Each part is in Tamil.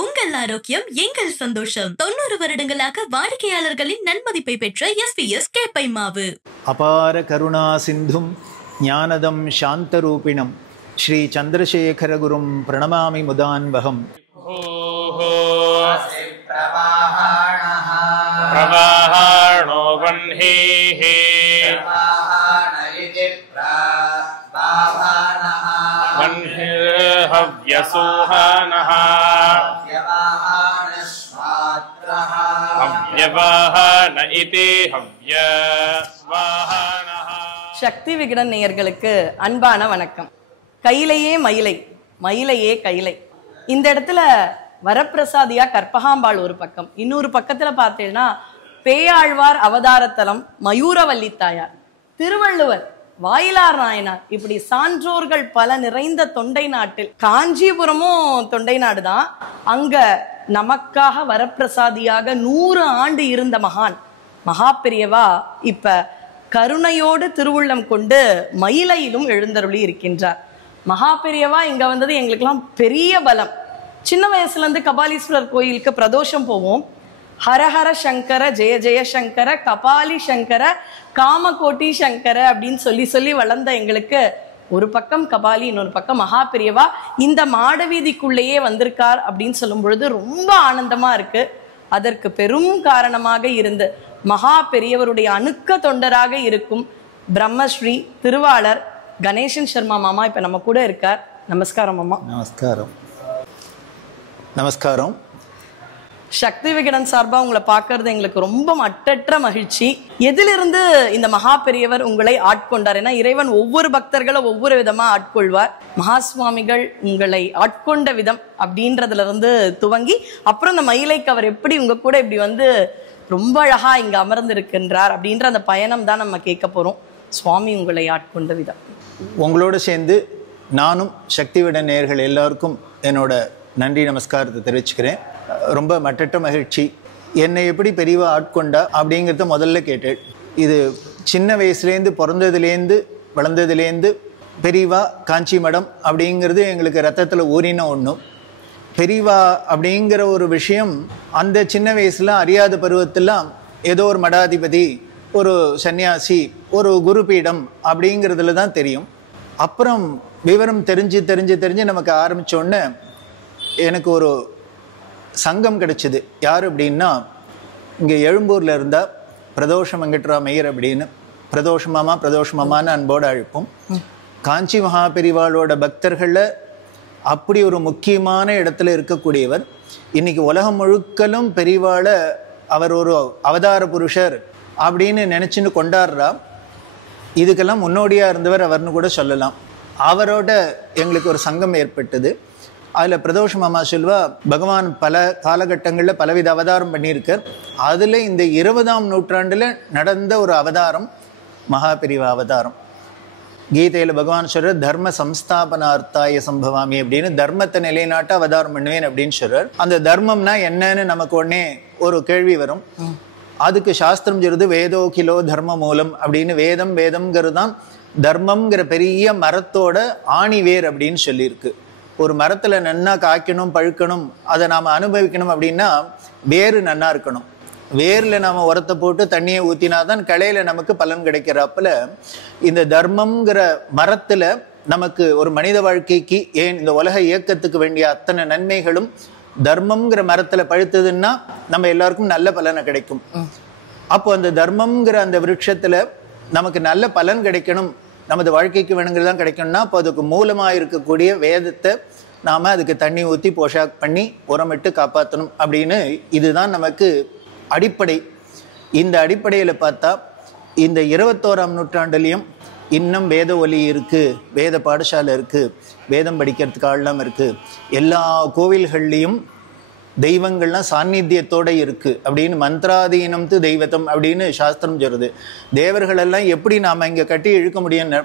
உங்கள் ஆரோக்கியம் எங்கள் சந்தோஷம். 90 வருடங்களாக வாடிக்கையாளர்களின் நன்மதிப்பை பெற்ற SPS கேப்பை மாவு. அபார கருணா சிந்தும் ஞானதம் சாந்தரூபிணம் ஸ்ரீ சந்திரசேகரகுரும் பிரணமாமி முதான்வகம். பிரவாஹாணோ வன்ஹேஹ வன்ஹிர்ஹவ்யசோஹானஹ ஹவ்யவாஹான இதி ஹவ்யவாஹானஹ. சக்தி விகடன் நேயர்களுக்கு அன்பான வணக்கம். கையிலேயே மயிலை, மயிலையே கைலை. இந்த இடத்துல வரப்பிரசாதியா கற்பகாம்பாள் ஒரு பக்கம், இன்னொரு பக்கத்துல பார்த்தீங்கன்னா பேயாழ்வார் அவதாரத்தலம் மயூரவல்லி தாயார், திருவள்ளுவர், வாயிலார் நாயனார், இப்படி சான்றோர்கள் பல நிறைந்த தொண்டை நாட்டில் காஞ்சிபுரமும் தொண்டை நாடுதான். அங்க நமக்காக வரப்பிரசாதியாக 100 ஆண்டு இருந்த மகான் மகா பெரியவா இப்ப கருணையோடு திருவுள்ளம் கொண்டு மயிலையிலும் எழுந்தருளி இருக்கின்றார். மகா பெரியவா இங்க வந்தது எங்களுக்கெல்லாம் பெரிய பலம். சின்ன வயசுல இருந்து கபாலீஸ்வரர் கோயிலுக்கு பிரதோஷம் போவோம். ஹரஹர சங்கர, ஜெய ஜெய சங்கர, கபாலி சங்கர, காமகோட்டி சங்கர அப்படின்னு சொல்லி சொல்லி வளர்ந்த எங்களுக்கு ஒரு பக்கம் கபாலி, இன்னொரு பக்கம் மகா பெரியவா இந்த மாடவீதிக்குள்ளேயே வந்திருக்கார் அப்படின்னு சொல்லும் பொழுது ரொம்ப ஆனந்தமா இருக்கு. அதற்கு பெரும் காரணமாக இருந்து மகா பெரியவருடைய அணுக்க தொண்டராக இருக்கும் பிரம்மஸ்ரீ திருவாளர் கணேசன் சர்மா மாமா இப்ப நம்ம கூட இருக்கார். நமஸ்காரம் மாமா. நமஸ்காரம். நமஸ்காரம். சக்தி விகடன் சார்பா உங்களை பார்க்கறது எங்களுக்கு ரொம்ப மட்டற்ற மகிழ்ச்சி. எதிலிருந்து இந்த மகா பெரியவர் உங்களை ஆட்கொண்டார்? ஏன்னா இறைவன் ஒவ்வொரு பக்தர்களை ஒவ்வொரு விதமா ஆட்கொள்வார். மகா சுவாமிகள் உங்களை ஆட்கொண்ட விதம் அப்படின்றதுல இருந்து துவங்கி அப்புறம் இந்த மயிலைக்கு அவர் எப்படி உங்க கூட இப்படி வந்து ரொம்ப அழகா இங்க அமர்ந்து இருக்கின்றார் அப்படின்ற அந்த பயணம் தான் நம்ம கேட்க போறோம். சுவாமி உங்களை ஆட்கொண்ட விதம். உங்களோடு சேர்ந்து நானும் சக்தி விகடன் நேயர்கள் எல்லாருக்கும் என்னோட நன்றி நமஸ்காரத்தை தெரிவிச்சுக்கிறேன். ரொம்ப மட்டற்ற மகிழ்ச்சி. என்னை எப்படி பெரியவா ஆட்கொண்டா அப்படிங்கிறத முதல்ல கேட்டேன். இது சின்ன வயசுலேருந்து பிறந்ததுலேருந்து வளர்ந்ததுலேருந்து பெரியவா காஞ்சி மடம் அப்படிங்கிறது எங்களுக்கு ரத்தத்தில் ஊறின ஒன்றும். பெரியவா அப்படிங்கிற ஒரு விஷயம் அந்த சின்ன வயசுல அறியாத பருவத்தெல்லாம் ஏதோ ஒரு மடாதிபதி, ஒரு சன்னியாசி, ஒரு குருபீடம் அப்படிங்கிறதுல தான் தெரியும். அப்புறம் விவரம் தெரிஞ்சு தெரிஞ்சு தெரிஞ்சு நமக்கு ஆரம்பித்தோடனே எனக்கு ஒரு சங்கம் கிடைச்சிது. யார் அப்படின்னா, இங்கே எழும்பூரில் இருந்தால் பிரதோஷம் வெங்கட்ராமையர் அப்படின்னு, பிரதோஷமாமா பிரதோஷமாமான்னு அன்போடு அழைப்போம். காஞ்சி மகா பெரிவாளோட பக்தர்களில் அப்படி ஒரு முக்கியமான இடத்துல இருக்கக்கூடியவர். இன்னைக்கு உலகம் முழுக்கலும் பெரிவாளை அவர் ஒரு அவதார புருஷர் அப்படின்னு நினச்சின்னு கொண்டாடுறா. இதுக்கெல்லாம் முன்னோடியாக இருந்தவர் அவர்னு கூட சொல்லலாம். அவரோட எங்களுக்கு ஒரு சங்கம் ஏற்பட்டது. அதில் பிரதோஷ மாமா சொல்வா, பகவான் பல காலகட்டங்களில் பலவித அவதாரம் பண்ணியிருக்கார். அதில் இந்த 20ஆம் நூற்றாண்டில் நடந்த ஒரு அவதாரம் மகா பெரியவா அவதாரம். கீதையில் பகவான் சொல்கிறார், தர்ம சம்ஸ்தாபனார்த்தாய சம்பவாமி அப்படின்னு, தர்மத்தை நிலைநாட்ட அவதாரம் பண்ணுவேன் அப்படின்னு சொல்கிறார். அந்த தர்மம்னா என்னன்னு நமக்கு உடனே ஒரு கேள்வி வரும். அதுக்கு சாஸ்திரம் சொல்லுது, வேதோ கிலோ தர்ம மூலம் அப்படின்னு. வேதம் வேதம்ங்கிறது தான் தர்மம்ங்கிற பெரிய மரத்தோட ஆணிவேர் அப்படின்னு சொல்லியிருக்கு. ஒரு மரத்தில் நன்னா காய்க்கணும், பழுக்கணும், அதை நாம் அனுபவிக்கணும் அப்படின்னா வேறு நன்னா இருக்கணும். வேரில் நாம் உரத்தை போட்டு தண்ணியை ஊற்றினா தான் கிளையில் நமக்கு பலன் கிடைக்கிறாப்புல இந்த தர்மம்ங்கிற மரத்தில் நமக்கு ஒரு மனித வாழ்க்கைக்கு, ஏன் இந்த உலக இயக்கத்துக்கு வேண்டிய அத்தனை நன்மைகளும் தர்மம்ங்கிற மரத்தில் பழுத்ததுன்னா நம்ம எல்லாருக்கும் நல்ல பலனை கிடைக்கும். அப்போ அந்த தர்மம்ங்கிற அந்த விருட்சத்தில் நமக்கு நல்ல பலன் கிடைக்கணும், நமது வாழ்க்கைக்கு வேணுங்கிறதான் கிடைக்கணும்னா அப்போ அதுக்கு மூலமாக இருக்கக்கூடிய வேதத்தை நாம் அதுக்கு தண்ணி ஊற்றி போஷாக் பண்ணி உரமிட்டு காப்பாற்றணும் அப்படின்னு. இதுதான் நமக்கு அடிப்படை. இந்த அடிப்படையில் பார்த்தா இந்த 21ஆம் நூற்றாண்டுலேயும் இன்னும் வேத ஒலி இருக்குது, வேத பாடசாலை இருக்குது, வேதம் படிக்கிறதுக்கு ஆள்லாம் இருக்குது. எல்லா கோவில்கள்லேயும் தெய்வங்கள்லாம் சாநித்தியத்தோடு இருக்குது அப்படின்னு, மந்திராதீனம் து தெய்வத்தம் அப்படின்னு சாஸ்திரம் சொல்லுது. தேவர்களெல்லாம் எப்படி நாம் இங்கே கட்டி இழுக்க முடியும்னு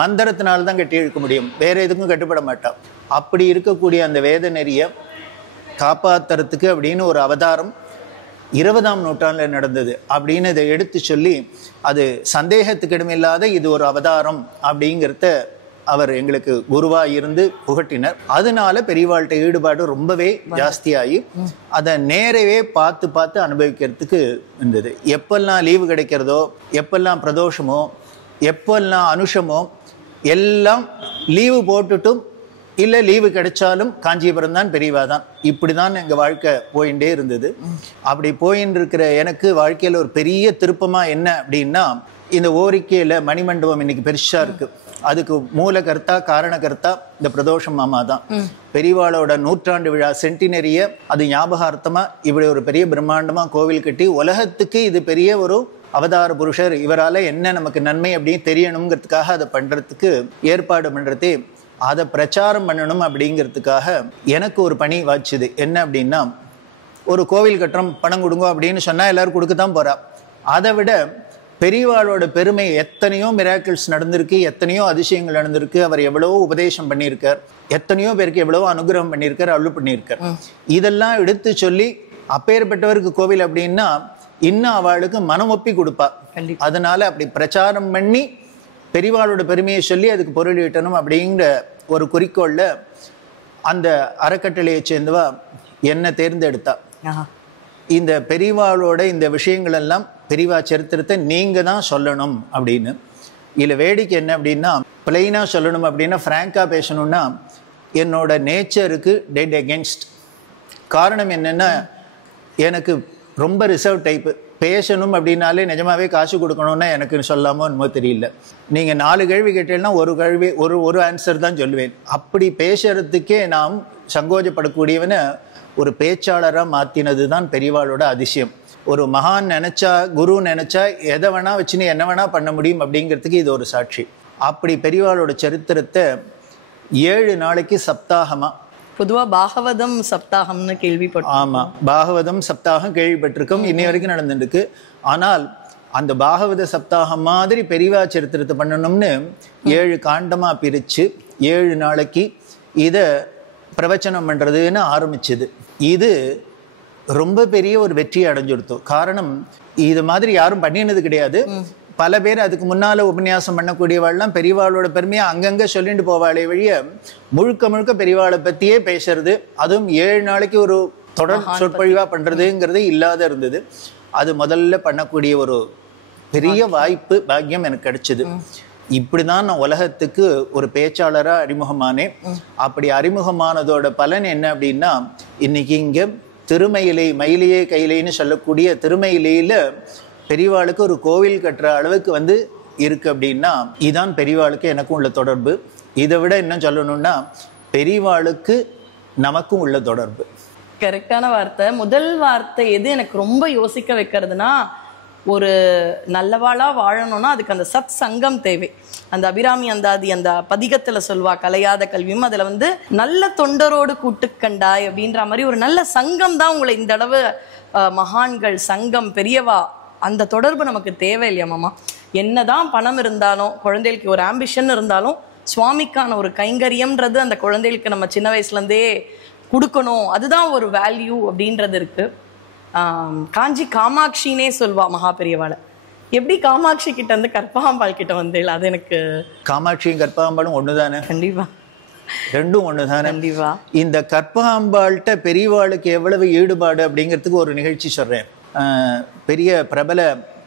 மந்திரத்தினால்தான் கட்டி இழுக்க முடியும், வேறு எதுக்கும் கட்டுப்பட மாட்டோம். அப்படி இருக்கக்கூடிய அந்த வேத நெறியை காப்பாற்றுறதுக்கு அப்படின்னு ஒரு அவதாரம் 20ஆம் நூற்றாண்டில் நடந்தது அப்படின்னு இதை எடுத்து சொல்லி, அது சந்தேகத்துக்கு இடமில்லாத இது ஒரு அவதாரம் அப்படிங்கிறத அவர் எங்களுக்கு குருவா இருந்து புகட்டினர். அதனால பெரியவாழ்கிட்ட ஈடுபாடு ரொம்பவே ஜாஸ்தியாகி அதை நேரவே பார்த்து பார்த்து அனுபவிக்கிறதுக்கு இருந்தது. எப்பெல்லாம் லீவு கிடைக்கிறதோ, எப்பெல்லாம் பிரதோஷமோ, எப்பெல்லாம் அனுஷமோ, எல்லாம் லீவு போட்டுட்டும் இல்லை லீவு கிடைச்சாலும் காஞ்சிபுரம் தான் பெரியவா தான். இப்படி தான் எங்கள் வாழ்க்கை போயிட்டே இருந்தது. அப்படி போயின்னு இருக்கிற எனக்கு வாழ்க்கையில் ஒரு பெரிய திருப்பமாக என்ன அப்படின்னா, இந்த ஓரிக்கையில் மணிமண்டபம் இன்னைக்கு பெருசாக இருக்குது. அதுக்கு மூலகர்த்தா காரணகர்த்தா இந்த பிரதோஷம் மாமா தான். பெரியவாளோட 100ஆண்டு விழா சென்டினரிய அது ஞாபகார்த்தமாக இப்படி ஒரு பெரிய பிரம்மாண்டமாக கோவில் கட்டி உலகத்துக்கு இது பெரிய ஒரு அவதார புருஷர், இவரால் என்ன நமக்கு நன்மை அப்படின்னு தெரியணுங்கிறதுக்காக அதை பண்ணுறதுக்கு ஏற்பாடு பண்ணுறதே, அதை பிரச்சாரம் பண்ணணும் அப்படிங்கிறதுக்காக எனக்கு ஒரு பணி வாச்சுது. என்ன அப்படின்னா, ஒரு கோவில் கட்டுறோம் பணம் கொடுங்க அப்படின்னு சொன்னால் எல்லோரும் கொடுக்க தான் போகிறா. அதை விட பெரியவாளோட பெருமை, எத்தனையோ மிராக்கிள்ஸ் நடந்திருக்கு, எத்தனையோ அதிசயங்கள் நடந்திருக்கு, அவர் எவ்வளவோ உபதேசம் பண்ணியிருக்கார், எத்தனையோ பேருக்கு எவ்வளவோ அனுகிரகம் பண்ணியிருக்கார், அருள் பண்ணியிருக்கார். இதெல்லாம் எடுத்து சொல்லி அப்பேற்பட்டவருக்கு கோவில் அப்படின்னா இன்னும் அவளுக்கு மனம் ஒப்பி கொடுப்பா. அதனால அப்படி பிரச்சாரம் பண்ணி பெரியவாளோட பெருமையை சொல்லி அதுக்கு பொருள் ஈட்டணும் அப்படிங்கிற ஒரு குறிக்கோள்ல அந்த அறக்கட்டளையை சேர்ந்தவா என்ன தேர்ந்தெடுத்தா. இந்த பெரியவாளோட இந்த விஷயங்கள் எல்லாம் பெரியவா சரித்திரத்தை நீங்க தான் சொல்லணும் அப்படின்னு. இதுல வேடிக்கை என்ன அப்படின்னா, பிளைனா சொல்லணும் அப்படின்னா, ஃப்ராங்கா பேசணும்னா, என்னோட நேச்சருக்கு டெட் அகென்ஸ்ட். காரணம் என்னன்னா, எனக்கு ரொம்ப ரிசர்வ் டைப்பு. பேசணும் அப்படின்னாலே நிஜமாவே காசு கொடுக்கணும்னா எனக்கு சொல்லாமோ என்னமோ தெரியல. நீங்கள் 4 கேள்வி கேட்டீங்கன்னா ஒரு ஆன்சர் தான் சொல்லுவேன். அப்படி பேசுறதுக்கே நாம் சங்கோஜப்படக்கூடியவனை ஒரு பேச்சாளராக மாற்றினது தான் பெரியவாளோட அதிசயம். ஒரு மகான் நினச்சா, குரு நினச்சா எதை வேணா வச்சுன்னு என்ன வேணா பண்ண முடியும் அப்படிங்கிறதுக்கு இது ஒரு சாட்சி. அப்படி பெரியவாளோட சரித்திரத்தை 7 நாளைக்கு சப்தாகமாக, பொதுவா பாகவதம் சப்தாகம்னு கேள்விப்பட்டோம். ஆமா, பாகவதம் சப்தாகம் கேள்விப்பட்டிருக்கோம், இன்னி வரைக்கும் நடந்துருக்கு. ஆனால் அந்த பாகவத சப்தாகம் மாதிரி பெரியவா சரித்திரத்தை பண்ணணும்னு 7 காண்டமா பிரிச்சு 7 நாளைக்கு இதை பிரவச்சனம் பண்றதுன்னு ஆரம்பிச்சது. இது ரொம்ப பெரிய ஒரு வெற்றியை அடைஞ்சுடுத்தோம். காரணம், இது மாதிரி யாரும் பண்ணினது கிடையாது. பல பேர் அதுக்கு முன்னால உபன்யாசம் பண்ணக்கூடியவாள்லாம் பெரியவாளோட பெருமையை அங்கங்க சொல்லிட்டு போவாளே வழிய முழுக்க முழுக்க பெரியவாளை பத்தியே பேசுறது, அதுவும் 7 நாளைக்கு ஒரு தொடர் சொற்பொழிவா பண்றதுங்கிறது இல்லாத இருந்தது. அது முதல்ல பண்ணக்கூடிய ஒரு பெரிய வாய்ப்பு, பாக்கியம் எனக்கு கிடைச்சது. இப்படிதான் நான் உலகத்துக்கு ஒரு பேச்சாளரா அறிமுகமானேன். அப்படி அறிமுகமானதோட பலன் என்ன அப்படின்னா, இன்னைக்கு இங்க திருமயிலை, மயிலையே கையிலைன்னு சொல்லக்கூடிய திருமயிலையில பெரியவாளுக்கு ஒரு கோவில் கட்டுற அளவுக்கு இருக்கு அப்படின்னா, இதுதான் பெரியவாளுக்கு எனக்கும் உள்ள தொடர்பு. இதை விட என்ன சொல்லணும்னா, பெரியவாளுக்கு நமக்கும் உள்ள தொடர்பு. கரெக்டான வார்த்தை. முதல் வார்த்தை எது எனக்கு ரொம்ப யோசிக்க வைக்கிறதுனா, ஒரு நல்லவாளா வாழணும்னா அதுக்கு அந்த சத் சங்கம் தேவை. அந்த அபிராமி அந்தாதி அந்த பதிகத்துல சொல்வா, கலையாத கல்வியும், அதுல நல்ல தொண்டரோடு கூட்டுக்கண்டாய் அப்படின்ற மாதிரி ஒரு நல்ல சங்கம் தான் உங்களை இந்த அளவு மகான்கள் சங்கம் பெரியவா, அந்த தொடர்பு நமக்கு தேவை இல்லையா மாமா? என்னதான் பணம் இருந்தாலும், குழந்தைகளுக்கு ஒரு ஆம்பிஷன் இருந்தாலும், சுவாமிக்கான ஒரு கைங்கரியம்ன்றது அந்த குழந்தைகளுக்கு நம்ம சின்ன வயசுலேருந்தே கொடுக்கணும், அதுதான் ஒரு வேல்யூ அப்படின்றது இருக்கு. காஞ்சி காமாட்சினே சொல்வா மகா பெரியவாளை. எப்படி காமாட்சி கிட்ட கற்பகாம்பாள் கிட்ட வந்தேன்? அது எனக்கு காமாட்சியும் கற்பகாம்பாளும் ஒண்ணுதானே? கண்டிப்பா, ரெண்டும் ஒண்ணுதானே. கண்டிப்பா. இந்த கற்பகாம்பாள்கிட்ட பெரியவாளுக்கு எவ்வளவு ஈடுபாடு அப்படிங்கிறதுக்கு ஒரு நிகழ்ச்சி சொல்றேன். பெரிய பிரபல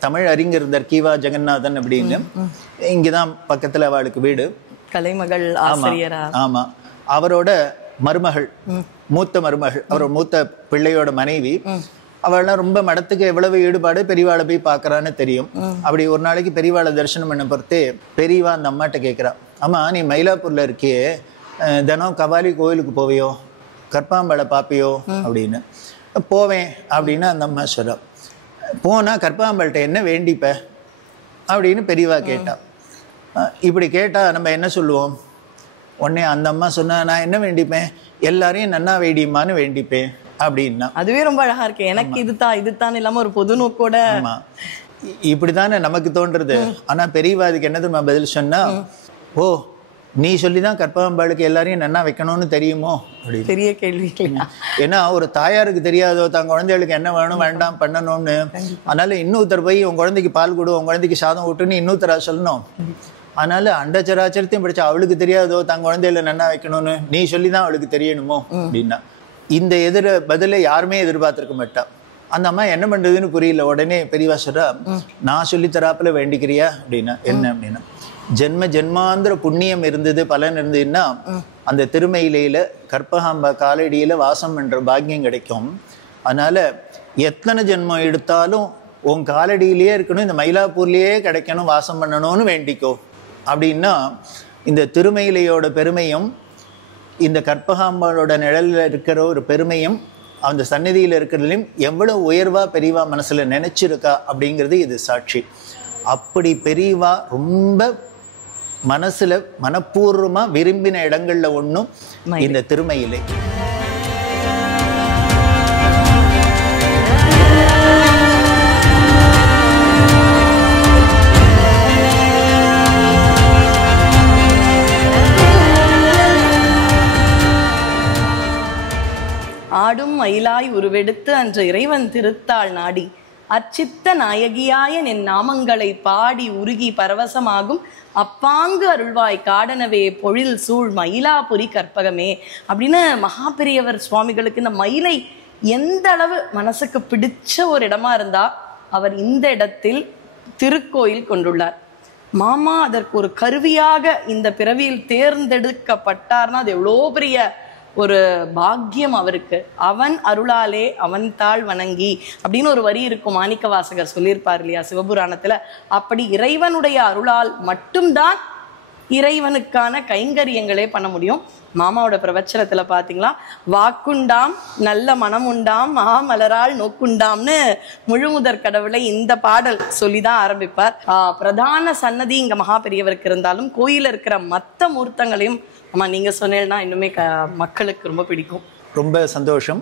தமிழ் அறிஞர் இருந்தார் கீவா ஜெகநாதன் அப்படின்னு. இங்கதான் பக்கத்துல அவளுக்கு வீடு. கலைமகள் ஆசிரியரா? ஆமா. அவரோட மருமகள், மூத்த மருமகள், அவரோட மூத்த பிள்ளையோட மனைவி. அவள்லாம் ரொம்ப மடத்துக்கு எவ்வளவு ஈடுபாடு, பெரியவாளை போய் பார்க்கறான்னு தெரியும். அப்படி ஒரு நாளைக்கு பெரியவாளை தரிசனம் பண்ண பொறுத்தே பெரியவா அந்த அம்மாட்ட கேட்குறான், அம்மா நீ மயிலாப்பூர்ல இருக்கியே, தினம் கபாலி கோயிலுக்கு போவியோ, கற்பாம்பாளை பார்ப்பியோ அப்படின்னு. போவேன் அப்படின்னு அந்த அம்மா சொல்றா. போனா கற்பாம்பாள்கிட்ட என்ன வேண்டிப்ப அப்படின்னு பெரியவா கேட்டா. இப்படி கேட்டா நம்ம என்ன சொல்லுவோம்? உடனே அந்த அம்மா சொன்னா, நான் என்ன வேண்டிப்பேன், எல்லாரையும் நன்னா வேண்டியம்மான்னு வேண்டிப்பேன் அப்படின்னா. அதுவே ரொம்ப அழகா இருக்கு. எனக்கு இதுதான் இல்லாம ஒரு பொது நோக்கோட. ஆமா, இப்படித்தானே நமக்கு தோன்றது. ஆனா பெரியவா அதுக்கு என்ன தெரியுமா பதில் சொன்னா, ஓ நீ சொல்லிதான் கற்பகாம்பாளுக்கு எல்லாரையும் நன்னா வைக்கணும்னு தெரியுமோ அப்படின்னு. பெரிய கேள்வி. ஏன்னா ஒரு தாயாருக்கு தெரியாதோ தான் குழந்தைகளுக்கு என்ன வேணும் வேண்டாம் பண்ணணும்னு. அதனால இன்னொருத்தர் போய் உன் குழந்தைக்கு பால் கொடு, உன் குழந்தைக்கு சாதம் விட்டுன்னு இன்னொருத்தரா சொல்லணும். அதனால அண்டச்சராச்சரத்தையும் படிச்சா அவளுக்கு தெரியாதோ தன் குழந்தையில நன்னா வைக்கணும்னு நீ சொல்லிதான் அவளுக்கு தெரியணுமோ அப்படின்னா இந்த பதில யாருமே எதிர்பார்த்திருக்க மாட்டா. அந்த அம்மா என்ன பண்றதுன்னு புரியல. உடனே பெரியவா சொல்றா, நான் சொல்லித்தராப்புல வேண்டிக்கிறியா அப்படின்னா. என்ன அப்படின்னா, ஜென்ம ஜென்மாந்திர புண்ணியம் இருந்தது, பலன் இருந்ததுன்னா அந்த திருமயிலையில கற்பகாம்பா காலடியில வாசம் பண்ற பாக்கியம் கிடைக்கும். அதனால எத்தனை ஜென்மம் எடுத்தாலும் உன் காலடியிலேயே இருக்கணும், இந்த மயிலாப்பூர்லயே கிடைக்கணும், வாசம் பண்ணணும்னு வேண்டிக்கோ அப்படின்னா இந்த திருமயிலையோட பெருமையும் இந்த கற்பகாம்பாளோட நிழல்ல இருக்கிற ஒரு பெருமையும் அந்த சந்நிதியில் இருக்கிறதுலையும் எவ்வளவு உயர்வா பெரியவா மனசுல நினைச்சிருக்கா அப்படிங்கிறது இது சாட்சி. அப்படி பெரியவா ரொம்ப மனசுல மனப்பூர்வமா விரும்பின இடங்கள்ல ஒண்ணும் இந்த திருமயிலை. ஆடும் மயிலாய் உருவெடுத்து அன்று இறைவன் திருத்தாள் நாடி அச்சித்த நாயகியாய என் நாமங்களை பாடி உருகி பரவசமாகும் அப்பாங்கு அருள்வாய் காடனவே பொழில் சூழ் மயிலாபுரி கற்பகமே அப்படின்னு மகாபெரியவர் சுவாமிகளுக்கு இந்த மயிலை எந்த அளவு மனசுக்கு பிடிச்ச ஒரு இடமா இருந்தா அவர் இந்த இடத்தில் திருக்கோயில் கொண்டுள்ளார். மாமா அதற்கு ஒரு கருவியாக இந்த பிறவியில் தேர்ந்தெடுக்கப்பட்டார்னா அது எவ்வளோ பெரிய ஒரு பாக்கியம் அவருக்கு. அவன் அருளாலே அவன் தாள் வணங்கி அப்படின்னு ஒரு வரி இருக்கும், மாணிக்க வாசகர் சொல்லியிருப்பார் இல்லையா சிவபுராணத்துல. அப்படி இறைவனுடைய அருளால் மட்டும்தான் இறைவனுக்கான கைங்கரியங்களே பண்ண முடியும். மாமாவோட பிரவச்சனத்துல பாத்தீங்களா, வாக்குண்டாம் நல்ல மனம் உண்டாம் மலரால் நோக்குண்டாம்னு முழுமுதற் கடவுளை இந்த பாடல் சொல்லிதான் ஆரம்பிப்பார். பிரதான சன்னதி இங்க மகா பெரியவருக்கு இருந்தாலும் கோயில இருக்கிற மத்த மூர்த்தங்களையும் ஆமா நீங்க சொன்னேன்னா இன்னுமே மக்களுக்கு ரொம்ப பிடிக்கும். ரொம்ப சந்தோஷம்.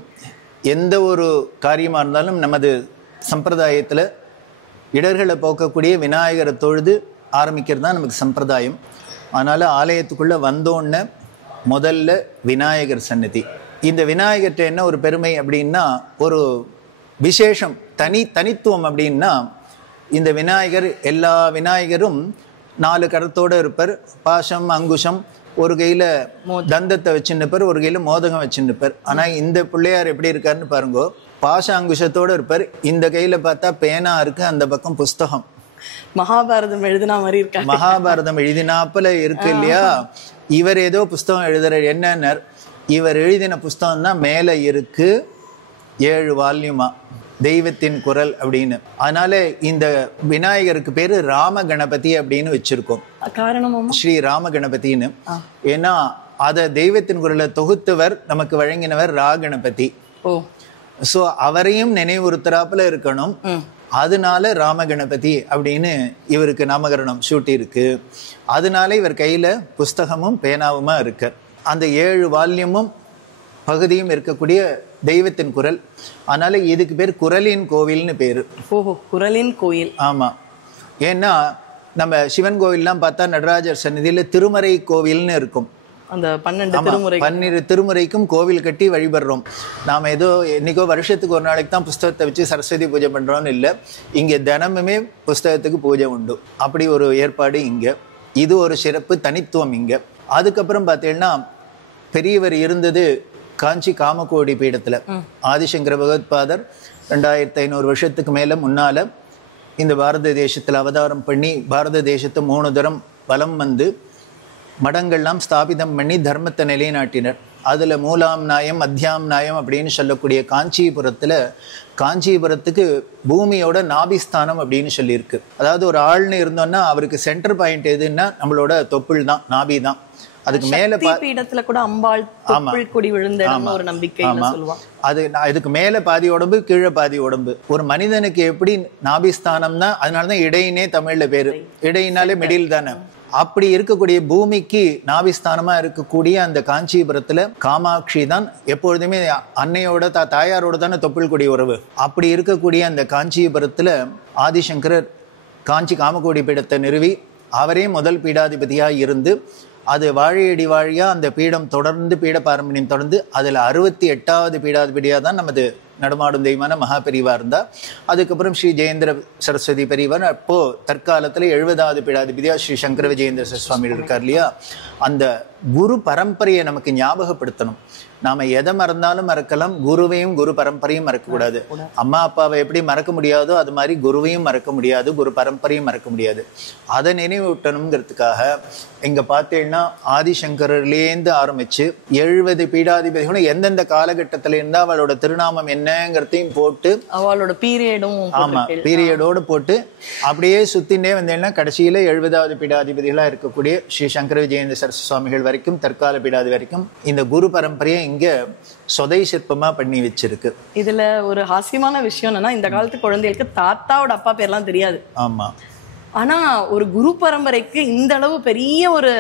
எந்த ஒரு காரியமா இருந்தாலும் நமது சம்பிரதாயத்துல இடர்களை போக்கக்கூடிய விநாயகரை தொழுது ஆரம்பிக்கிறது தான் நமக்கு சம்பிரதாயம். அதனால ஆலயத்துக்குள்ள வந்தோன்னு முதல்ல விநாயகர் சன்னதி. இந்த விநாயகர்கிட்ட என்ன ஒரு பெருமை அப்படின்னா, ஒரு விசேஷம் தனித்துவம் அப்படின்னா, இந்த விநாயகர் எல்லா விநாயகரும் 4 கரத்தோட இருப்பார். பாசம் அங்குஷம், ஒரு கையில தந்தத்தை வச்சுருப்பார், ஒரு கையில மோதகம் வச்சுருப்பார். ஆனா இந்த பிள்ளையார் எப்படி இருக்காருன்னு பாருங்க, பாச அங்குஷத்தோட இருப்பார். இந்த கையில பார்த்தா பேனா இருக்கு, அந்த பக்கம் புஸ்தகம். மகாபாரதம் எழுதினா மாதிரி இருக்க, மகாபாரதம் எழுதினாப்புல இருக்கு இல்லையா. இவர் ஏதோ புஸ்தகம் எழுதுற என்ன, இவர் எழுதின புஸ்தகம் தான் மேல இருக்கு, 7 வால்யூமா, தெய்வத்தின் குரல் அப்படின்னு. அதனால இந்த விநாயகருக்கு பேரு ராம கணபதி அப்படின்னு வச்சிருக்கோம். காரணமும் ஸ்ரீ ராம கணபதினு. ஏன்னா அத தெய்வத்தின் குரலை தொகுத்தவர் நமக்கு வழங்கினவர் ரா கணபதி. சோ அவரையும் நினைவுறுத்துறாப்புல இருக்கணும். அதனால ராம கணபதி அப்படின்னு இவருக்கு நாமகரணம் சூட்டி இருக்கு. அதனால இவர் கையில புஸ்தகமும் பேனாவுமா இருக்கு. அந்த 7 வால்யூமும் பகுதியும் இருக்கக்கூடிய தெய்வத்தின் குரல். அதனால இதுக்கு பேர் குரலின் கோவில்னு பேரு. ஓஹோ, குரலின் கோயில். ஆமா, ஏன்னா நம்ம சிவன் கோவில்லாம் பார்த்தா நடராஜர் சன்னதியில திருமறை கோவில்னு இருக்கும். அந்த 12 திருமுறைக்கும் கோவில் கட்டி வழிபடுறோம். நாம ஏதோ இன்னைக்கோ வருஷத்துக்கு ஒரு நாளைக்கு தான் புஸ்தகத்தை வச்சு சரஸ்வதி பூஜை பண்றோம்னு இல்லை, இங்க தினமுமே புஸ்தகத்துக்கு பூஜை உண்டு. அப்படி ஒரு ஏற்பாடு இங்க. இது ஒரு சிறப்பு தனித்துவம் இங்க. அதுக்கப்புறம் பார்த்தீங்கன்னா பெரியவர் இருந்தது காஞ்சி காமகோடி பீடத்துல. ஆதிசங்கர பகவத்பாதர் 2500 வருஷத்துக்கு மேல முன்னால இந்த பாரத தேசத்துல அவதாரம் பண்ணி பாரத தேசத்தை 3 தரம் வலம் வந்து மடங்கள்லாம் ஸ்தாபிதம் பண்ணி தர்மத்தை நிலைநாட்டினர். அதுல மூலாம் நாயம் மத்தியாம் நாயம் அப்படின்னு சொல்லக்கூடிய காஞ்சிபுரத்துக்கு பூமியோட நாபிஸ்தானம் அப்படின்னு சொல்லியிருக்கு. அதாவது ஒரு ஆள்னு இருந்தோம்னா அவருக்கு சென்டர் பாயிண்ட் எதுன்னா நம்மளோட தொப்புள் தான், நாபி தான். அதுக்கு மேல பீடத்துல கூட அம்பாள் தொப்புள் கொடி விழுந்த இடம்னு ஒரு நம்பிக்கைன்னு சொல்லுவாங்க. அது இதுக்கு மேல பாதி உடம்பு, கீழே பாதி உடம்பு. ஒரு மனிதனுக்கு எப்படி நாபிஸ்தானம்னா, அதனாலதான் இடையினே தமிழ்ல பேரு. இடையினாலே மிடில் தானே. அப்படி இருக்கக்கூடிய பூமிக்கு நாபிஸ்தானமா இருக்கக்கூடிய அந்த காஞ்சிபுரத்துல காமாட்சி தான் எப்பொழுதுமே அன்னையோட தாயாரோட தானே தொப்புள் கொடி உறவு. அப்படி இருக்கக்கூடிய அந்த காஞ்சிபுரத்துல ஆதிசங்கரர் காஞ்சி காமகோடி பீடத்தை நிறுவி அவரே முதல் பீடாதிபதியா இருந்து அது வாழையடி வாழியா அந்த பீடம் தொடர்ந்து பீட பாரம்பரியம் தொடர்ந்து அதுல 68வது பீடாதிபதியா தான் நமது நடமாடும் தெய்வமான மகா பெரியவா இருந்தா. அதுக்கப்புறம் ஸ்ரீ ஜெயேந்திர சரஸ்வதி பெரியவர். அப்போ தற்காலத்தில் 70வது பீடாதிபதியா ஸ்ரீ சங்கர விஜயேந்திர சுவாமி இருக்கார் இல்லையா. அந்த குரு பரம்பரையை நமக்கு ஞாபகப்படுத்தணும். நாம எதை மறந்தாலும் மறக்கலாம், குருவையும் குரு பரம்பரையும் மறக்கக்கூடாது. அம்மா அப்பாவை எப்படி மறக்க முடியாதோ அது மாதிரி குருவையும் மறக்க முடியாது, குரு பரம்பரையும் மறக்க முடியாது. அதை நினைவூட்டணுங்கிறதுக்காக இங்க பார்த்தீங்கன்னா ஆதிசங்கரிலேருந்து ஆரம்பிச்சு 70 பீடாதிபதிகளும் எந்தெந்த காலகட்டத்தில இருந்தா அவளோட திருநாமம் என்னங்கிறதையும் போட்டு, அவளோட பீரியடும் பீரியடோடு போட்டு அப்படியே சுத்தினே வந்தேன்னா கடைசியில 70வது பீடாதிபதிகளா இருக்கக்கூடிய ஸ்ரீ சங்கர விஜயேந்திர சரஸ்வதி சுவாமிகள் வரைக்கும், தற்கால பீடாதி வரைக்கும் இந்த குரு பரம்பரையை இங்க சொதை சிற்பமா பண்ணி வச்சிருக்கு. இதுல ஒரு ஹாஸ்யமான விஷயம் என்னன்னா, இந்த காலத்து குழந்தைகளுக்கு தாத்தாவோட அப்பா பேர்லாம் தெரியாது. ஆமா. ஆனா ஒரு குரு பரம்பரைக்கு இந்த அளவு பெரிய ஒரு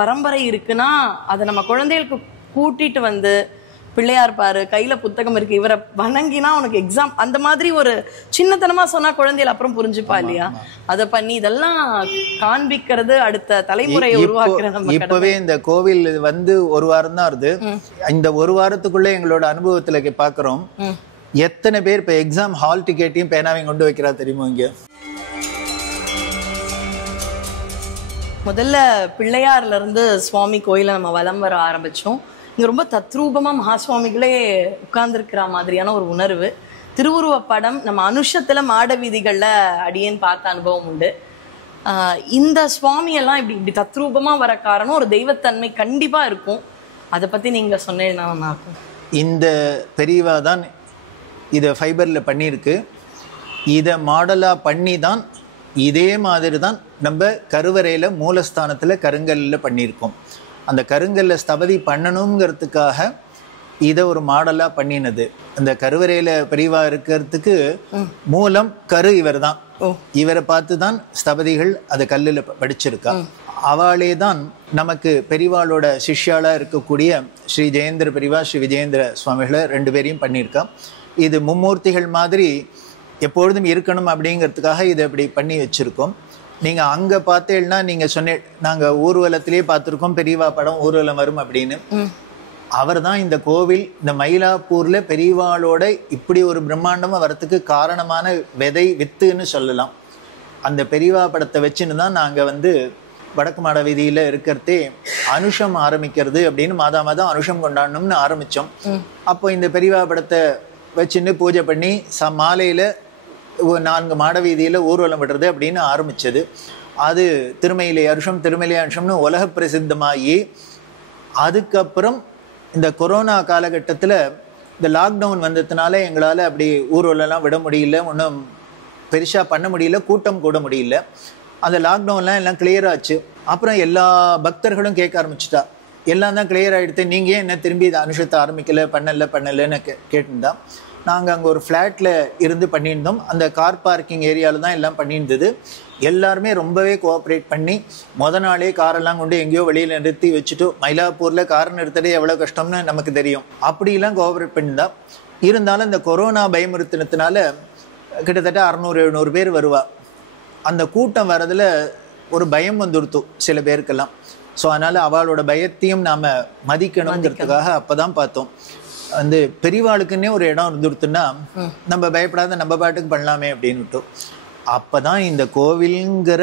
பரம்பரை இருக்குன்னா அதை நம்ம குழந்தைகளுக்கு கூட்டிட்டு வந்து, பிள்ளையார் பாரு, கையில புத்தகம் இருக்கு, இவரை வணங்கினா உனக்கு எக்ஸாம், அந்த மாதிரி ஒரு சின்னத்தனமா சொன்னா குழந்தைகள் அப்புறம் புரிஞ்சுப்பா இல்லையா. அதை பண்ணி இதெல்லாம் காண்பிக்கிறது அடுத்த தலைமுறையை உருவாக்குறது. இப்பவே இந்த கோவில் வந்து ஒரு வாரம் தான் வருது. இந்த ஒரு வாரத்துக்குள்ள எங்களோட அனுபவத்துல பாக்குறோம், எத்தனை பேர் இப்ப எக்ஸாம் ஹால் டிக்கெட்டையும் பேனாவையும் கொண்டு வைக்கிறா தெரியுமா. இங்க முதல்ல பிள்ளையார்ல இருந்து சுவாமி கோயிலை நம்ம வலம் வர ஆரம்பிச்சோம். இங்க ரொம்ப தத்ரூபமா மகாசுவாமிகளே உட்கார்ந்துருக்கிற மாதிரியான ஒரு உணர்வு. திருவுருவ படம் நம்ம அனுஷத்துல மாட வீதிகள்ல அடியேன்னு பார்த்த அனுபவம் உண்டு. இந்த சுவாமியெல்லாம் இப்படி தத்ரூபமா வர காரணம் ஒரு தெய்வத்தன்மை கண்டிப்பா இருக்கும். அதை பத்தி நீங்க சொன்னீங்கன்னா நல்லா இருக்கும். இந்த பெரியவா தான் இதை ஃபைபர்ல பண்ணியிருக்கு. இதை மாடலா பண்ணி தான் இதே மாதிரி தான் நம்ம கருவறையில மூலஸ்தானத்துல கருங்கல்ல பண்ணியிருக்கோம். அந்த கருங்கல்ல ஸ்தபதி பண்ணணுங்கிறதுக்காக இதை ஒரு மாடலா பண்ணினது. அந்த கருவறையில பெரியவா இருக்கிறதுக்கு மூலம் கரு இவர் தான். இவரை பார்த்து தான் ஸ்தபதிகள் அதை கல்லுல படிச்சிருக்கா. அவளே தான் நமக்கு பெரியவாளோட சிஷ்யாலா இருக்கக்கூடிய ஸ்ரீ ஜெயேந்திர பெரியவா, ஸ்ரீ விஜயேந்திர சுவாமிகளை 2 பேரையும் பண்ணியிருக்கா. இது மும்மூர்த்திகள் மாதிரி எப்பொழுதும் இருக்கணும் அப்படிங்கிறதுக்காக இதை இப்படி பண்ணி வச்சிருக்கோம். நீங்க அங்க பார்த்தேன்னா, நீங்க நாங்க ஊர்வலத்திலேயே பார்த்துருக்கோம் பெரியவா படம் ஊர்வலம் வரும் அப்படின்னு. அவர் தான் இந்த கோவில், இந்த மயிலாப்பூர்ல பெரியவாளோட இப்படி ஒரு பிரம்மாண்டமா வரத்துக்கு காரணமான வித்துன்னு சொல்லலாம். அந்த பெரியவா படத்தை வச்சுன்னு தான் நாங்க வந்து வடக்கு மாட வீதியில இருக்கிறதே அனுஷம் ஆரம்பிக்கிறது அப்படின்னு மாதம் அனுஷம் கொண்டாடணும்னு ஆரம்பிச்சோம். அப்போ இந்த பெரியவா படத்தை வச்சுன்னு பூஜை பண்ணி மாலையில 4 மாட வீதியில ஊர்வலம் விடுறது அப்படின்னு ஆரம்பிச்சது. அது திருமயிலை அனுஷம்னு உலக பிரசித்தமாகி, அதுக்கப்புறம் இந்த கொரோனா காலகட்டத்தில் இந்த லாக்டவுன் வந்ததுனால எங்களால் அப்படி ஊர்வலம்லாம் விட முடியல, ஒன்றும் பெருசாக பண்ண முடியல, கூட்டம் கூட முடியல. அந்த லாக்டவுன்லாம் எல்லாம் கிளியர் ஆச்சு. அப்புறம் எல்லா பக்தர்களும் கேட்க ஆரம்பிச்சுட்டா, எல்லாம் தான் கிளியர் ஆகிடுது, நீங்கள் என்ன திரும்பி இதை அனுஷத்தை ஆரம்பிக்கல பண்ணலன்னு கேட்டிருந்தா. நாங்கள் அங்கே ஒரு ஃப்ளாட்டில் இருந்து பண்ணியிருந்தோம். அந்த கார் பார்க்கிங் ஏரியாவில் தான் எல்லாம் பண்ணியிருந்தது. எல்லாருமே ரொம்பவே கோஆப்ரேட் பண்ணி நாளே காரெல்லாம் கொண்டு எங்கேயோ வெளியில் நிறுத்தி வச்சுட்டு, மயிலாப்பூரில் கார் நிறுத்ததே எவ்வளோ கஷ்டம்னு நமக்கு தெரியும், அப்படிலாம் கோஆப்ரேட் பண்ணியிருந்தா. இருந்தாலும் இந்த கொரோனா பயமுறுத்தினதுனால கிட்டத்தட்ட 600-700 பேர் வருவா. அந்த கூட்டம் வரதில் ஒரு பயம் வந்துடுத்து சில பேருக்கெல்லாம். ஸோ அதனால் அவளோட பயத்தையும் நாம் மதிக்கணுங்கிறதுக்காக அப்போ தான் பார்த்தோம், வந்து பெரியவாளுக்குன்னே ஒரு இடம் இருந்துடுத்துன்னா நம்ம பயப்படாத நம்ம பாட்டுக்கு பண்ணலாமே அப்படின்னு விட்டோம். அப்பதான் இந்த கோவிலுங்கிற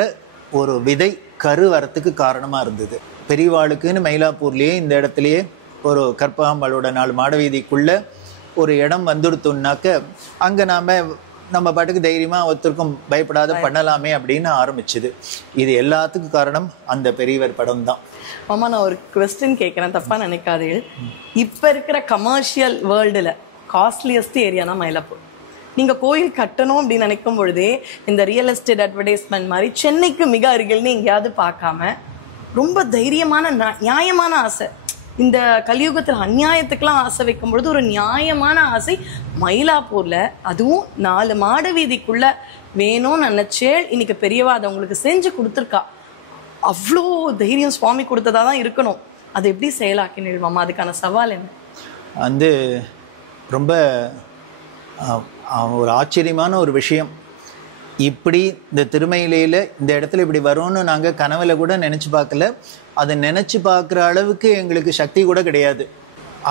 ஒரு விதை கரு வரத்துக்கு காரணமா இருந்தது. பெரியவாளுக்குன்னு மயிலாப்பூர்லயே இந்த இடத்துலயே ஒரு கற்பகாம்பாளோட 4 மாட வீதிக்குள்ள ஒரு இடம் வந்துடுத்தோம்னாக்க அங்க நம்ம பாட்டுக்கு தைரியமா ஒருத்தருக்கும் பயப்படாத பண்ணலாமே அப்படின்னு ஆரம்பிச்சுது. இது எல்லாத்துக்கும் காரணம் அந்த பெரியவர் படம் தான். மாமா, நான் ஒரு குவெஸ்டின் கேட்குறேன், தப்பா நினைக்காதீர்கள். இப்போ இருக்கிற கமர்ஷியல் வேர்ல்டுல காஸ்ட்லியஸ்ட் ஏரியானா மயிலாப்பூர். நீங்க கோயில் கட்டணும் அப்படின்னு நினைக்கும் பொழுதே இந்த ரியல் எஸ்டேட் அட்வர்டைஸ்மெண்ட் மாதிரி சென்னைக்கு மிக அருகில்னு எங்கேயாவது பார்க்காம ரொம்ப தைரியமான நியாயமான ஆசை, இந்த கலியுகத்தில் அநியாயத்துக்கெல்லாம் ஆசை வைக்கும் பொழுது ஒரு நியாயமான ஆசை மயிலாப்பூர்ல, அதுவும் 4 மாட வீதிக்குள்ள வேணும்னு நினைச்சேள். இன்னைக்கு பெரியவா அதை உங்களுக்கு செஞ்சு கொடுத்துருக்கா. அவ்வளோ தைரியம் சுவாமி கொடுத்ததா தான் இருக்கணும். அதை எப்படி செயலாக்கினீர்கள் மாமா? அதுக்கான சவால் என்ன? வந்து ரொம்ப ஒரு ஆச்சரியமான ஒரு விஷயம். இப்படி இந்த திருமயிலையில் இந்த இடத்துல இப்படி வரும்னு நாங்கள் கனவுல கூட நினச்சி பார்க்கல. அதை நினச்சி பார்க்குற அளவுக்கு எங்களுக்கு சக்தி கூட கிடையாது.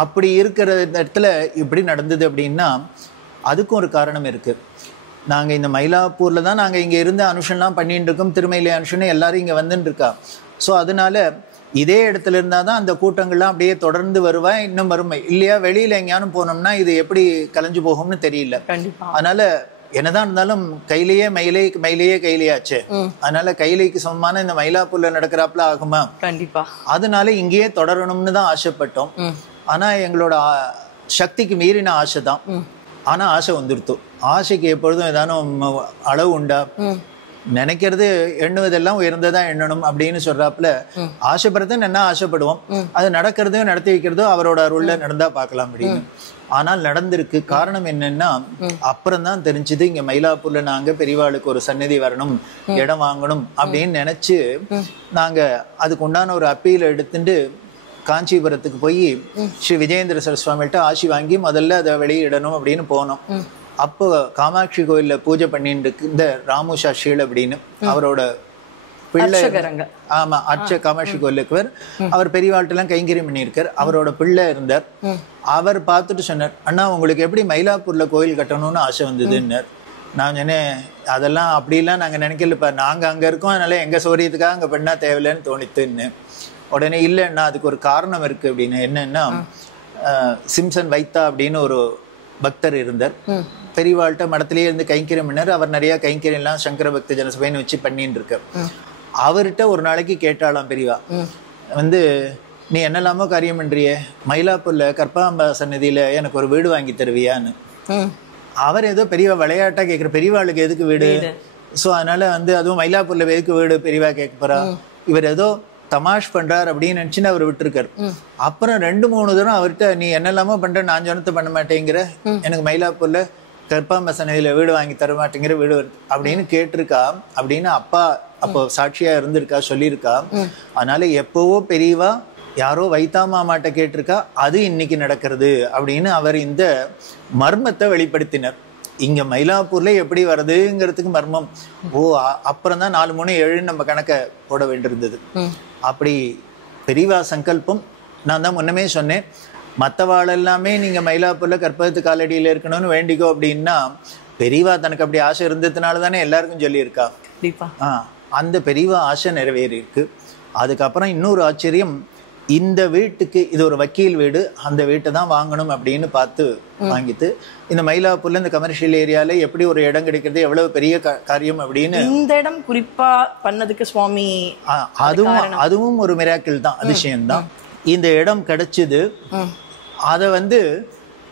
அப்படி இருக்கிற இடத்துல இப்படி நடந்தது அப்படின்னா அதுக்கும் ஒரு காரணம் இருக்குது. நாங்கள் இந்த மயிலாப்பூரில் தான் நாங்கள் இங்கே இருந்து அனுஷன்லாம் பண்ணிட்டு இருக்கோம். திருமயிலை அனுஷன் எல்லாரும் இங்கே வந்துட்டு இருக்கா. ஸோ அதனால இதே இடத்துல இருந்தால் தான் அந்த கூட்டங்கள்லாம் அப்படியே தொடர்ந்து வருவா, இன்னும் வறுமை இல்லையா. வெளியில் எங்கேயானும் போனோம்னா இது எப்படி கலைஞ்சு போகும்னு தெரியல. அதனால என்னதான் இருந்தாலும் கையிலேயே மயிலையே கையிலேயாச்சு. அதனால கையிலைக்கு சமமான இந்த மயிலாப்பூர்ல நடக்கிறாப்புல ஆகுமா? கண்டிப்பா. அதனால இங்கேயே தொடரணும்னு தான் ஆசைப்பட்டோம். ஆனா எங்களோட சக்திக்கு மீறின ஆசை தான். ஆனா ஆசை வந்துருத்து. ஆசைக்கு எப்பொழுதும் ஏதானும் அளவு உண்டா? நினைக்கிறது எண்ணுவதெல்லாம் உயர்ந்ததா எண்ணணும் அப்படின்னு சொல்றாப்புல ஆசைப்படுறது என்ன ஆசைப்படுவோம், அது நடக்கிறதையும் நடத்தி வைக்கிறதோ அவரோட அருள்ல நடந்தா பார்க்கலாம் அப்படின்னு. ஆனால் நடந்திருக்கு. காரணம் என்னன்னா அப்புறம் தான் தெரிஞ்சது இங்க மயிலாப்பூர்ல நாங்க பெரியவாளுக்கு ஒரு சந்நிதி வரணும், இடம் வாங்கணும் அப்படின்னு நினைச்சு நாங்க அதுக்கு உண்டான ஒரு அப்பீல் எடுத்துட்டு காஞ்சிபுரத்துக்கு போய் ஸ்ரீ விஜயேந்திர சரஸ்வாமிகிட்ட ஆசி வாங்கி முதல்ல அதை வெளியிடணும் அப்படின்னு போனோம். அப்போ காமாட்சி கோயில்ல பூஜை பண்ணிட்டு இந்த ராமு சாஷிகள் அப்படின்னு அவரோட பிள்ளை, ஆமா அர்ச்ச காமாட்சி கோயிலுக்கு அவர் பெரியவாழ்கிட்ட எல்லாம் கைங்கரியம் பண்ணியிருக்கார். அவரோட பிள்ளை இருந்தார். அவர் பார்த்துட்டு சொன்னார், அண்ணா உங்களுக்கு எப்படி மயிலாப்பூர்ல கோயில் கட்டணும்னு ஆசை வந்ததுன்னார். நான் சொன்னேன், அதெல்லாம் அப்படிலாம் நாங்க நினைக்கலப்பா, நாங்க அங்க இருக்கோம், அதனால எங்க சௌரியத்துக்காக அங்க பண்ணா தேவையில்லைன்னு தோணித்துன்னு. உடனே இல்லைன்னா அதுக்கு ஒரு காரணம் இருக்கு அப்படின்னு. என்னன்னா சிம்சன் வைத்தா அப்படின்னு ஒரு பக்தர் இருந்தார். பெரியவாழ்கிட்ட மடத்திலேயே இருந்து கைங்கரியம் பண்ணார். அவர் நிறைய கைங்கரியம் எல்லாம் சங்கர பக்த ஜனசபைன்னு வச்சு பண்ணிட்டு இருக்கார். அவர்கிட்ட ஒரு நாளைக்கு கேட்டாலாம் பெரியவா, நீ என்னெல்லாமோ காரியம் பண்றியே, மயிலாப்பூர்ல கற்பாம்பா சன்னதியில எனக்கு ஒரு வீடு வாங்கி தருவியான்னு. அவர் ஏதோ பெரியவா விளையாட்டா கேட்கிற, பெரியவாளுக்கு எதுக்கு வீடு? ஸோ அதனால அதுவும் மயிலாப்பூர்ல எதுக்கு வீடு பெரியவா கேட்க போறா, இவர் ஏதோ தமாஷ் பண்றார் அப்படின்னு நினைச்சுன்னு அவர் விட்டுருக்காரு. அப்புறம் 2-3 தரம் அவர்கிட்ட நீ என்னெல்லாமோ பண்ற, நான் சொன்னத்தை பண்ண மாட்டேங்கிற, எனக்கு மயிலாப்பூர்ல கற்பாம்ப சன்னதியில வீடு வாங்கி தர மாட்டேங்கிற, வீடு அப்படின்னு கேட்டிருக்கா அப்படின்னு அப்பா அப்போ சாட்சியா இருந்திருக்கா, சொல்லியிருக்கா. அதனால எப்பவோ பெரியவா யாரோ வைத்தாமாட்ட கேட்டிருக்கா, அது இன்னைக்கு நடக்கிறது அப்படின்னு அவர் இந்த மர்மத்தை வெளிப்படுத்தினர். இங்க மயிலாப்பூர்ல எப்படி வருதுங்கிறதுக்கு மர்மம். அப்புறம் தான் 4-3-7 நம்ம கணக்க போட வேண்டியிருந்தது. அப்படி பெரியவா சங்கல்பம். நான் தான் முன்னமே சொன்னேன், மற்றவாள் எல்லாமே நீங்க மயிலாப்பூர்ல கற்பகத்து காலடியில இருக்கணும்னு வேண்டிக்கோ அப்படின்னா, பெரியவா தனக்கு அப்படி ஆசை இருந்ததுனால தானே எல்லாருக்கும் சொல்லியிருக்கா. அந்த பெரியவா ஆசை நிறைவேறி இருக்கு. அதுக்கப்புறம் இன்னொரு ஆச்சரியம், இந்த வீட்டுக்கு இது ஒரு வக்கீல் வீடு, அந்த வீட்டை தான் வாங்கணும் அப்படின்னு பார்த்து வாங்கிட்டு இந்த மயிலாப்பூர்ல இந்த கமர்ஷியல் ஏரியால எப்படி ஒரு இடம் கிடைக்கிறது எவ்வளவு பெரிய காரியம் அப்படின்னு இந்த இடம் குறிப்பா பண்ணதுக்கு சுவாமி அதுவும் ஒரு மிராக்கிள் தான், அதிசயம்தான். இந்த இடம் கிடைச்சது. அதை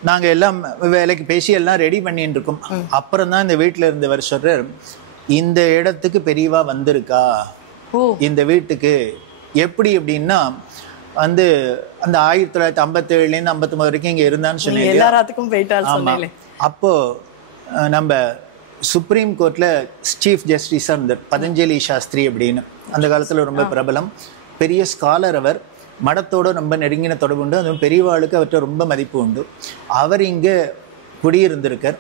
நாங்க எல்லாம் வேலைக்கு பேசி எல்லாம் ரெடி பண்ணிட்டு இருக்கோம். அப்புறம் தான் இந்த வீட்டுல இருந்தவர் சொல்றார், இந்த இடத்துக்கு பெரியவா வந்திருக்கா இந்த வீட்டுக்கு. எப்படி அப்படின்னா அந்த 1957 59 வரைக்கும் இங்க இருந்தான்னு சொன்னீங்க. அப்போ நம்ம சுப்ரீம் கோர்ட்ல சீஃப் ஜஸ்டிஸா இருந்தார் பதஞ்சலி சாஸ்திரி அப்படின்னு. அந்த காலத்துல ரொம்ப பிரபலம், பெரிய ஸ்காலர். அவர் மடத்தோட ரொம்ப நெருங்கின தொடர்பு உண்டு. அதுவும் பெரியவாளுக்கு அவர்கிட்ட ரொம்ப மதிப்பு உண்டு. அவர் இங்க குடியிருந்திருக்கார்.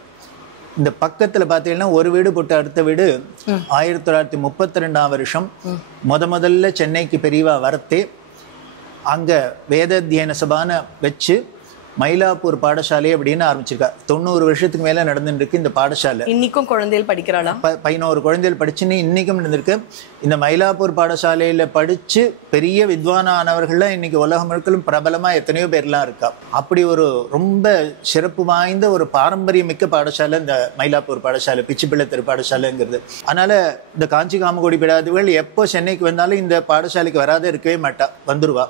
இந்த பக்கத்துல பாத்தீங்கன்னா ஒரு வீடு போட்டு அடுத்த வீடு 1932ஆம் வருஷம் முதல்ல சென்னைக்கு பெரியவா வரத்தே அங்க வேதாத்தியன சபான வச்சு மயிலாப்பூர் பாடசாலை அப்படின்னு ஆரம்பிச்சிருக்கா. 90 வருஷத்துக்கு மேல நடந்துட்டு இருக்கு இந்த பாடசாலை. இன்னைக்கும் குழந்தைகள் படிக்கிறாளா? 11 குழந்தைகள் படிச்சுன்னு இன்னைக்கும் நடந்திருக்கு. இந்த மயிலாப்பூர் பாடசாலையில படிச்சு பெரிய வித்வானானவர்கள்லாம் இன்னைக்கு உலகம் முழுக்களும் பிரபலமா எத்தனையோ பேர்லாம் இருக்கா. அப்படி ஒரு ரொம்ப சிறப்பு வாய்ந்த ஒரு பாரம்பரியமிக்க பாடசாலை இந்த மயிலாப்பூர் பாடசாலை, பிச்சுப்பிள்ளை திரு பாடசாலைங்கிறது. அதனால இந்த காஞ்சி காமகோடி பிடாதவர்கள் எப்போ சென்னைக்கு வந்தாலும் இந்த பாடசாலைக்கு வராத இருக்கவே மாட்டா, வந்துருவா.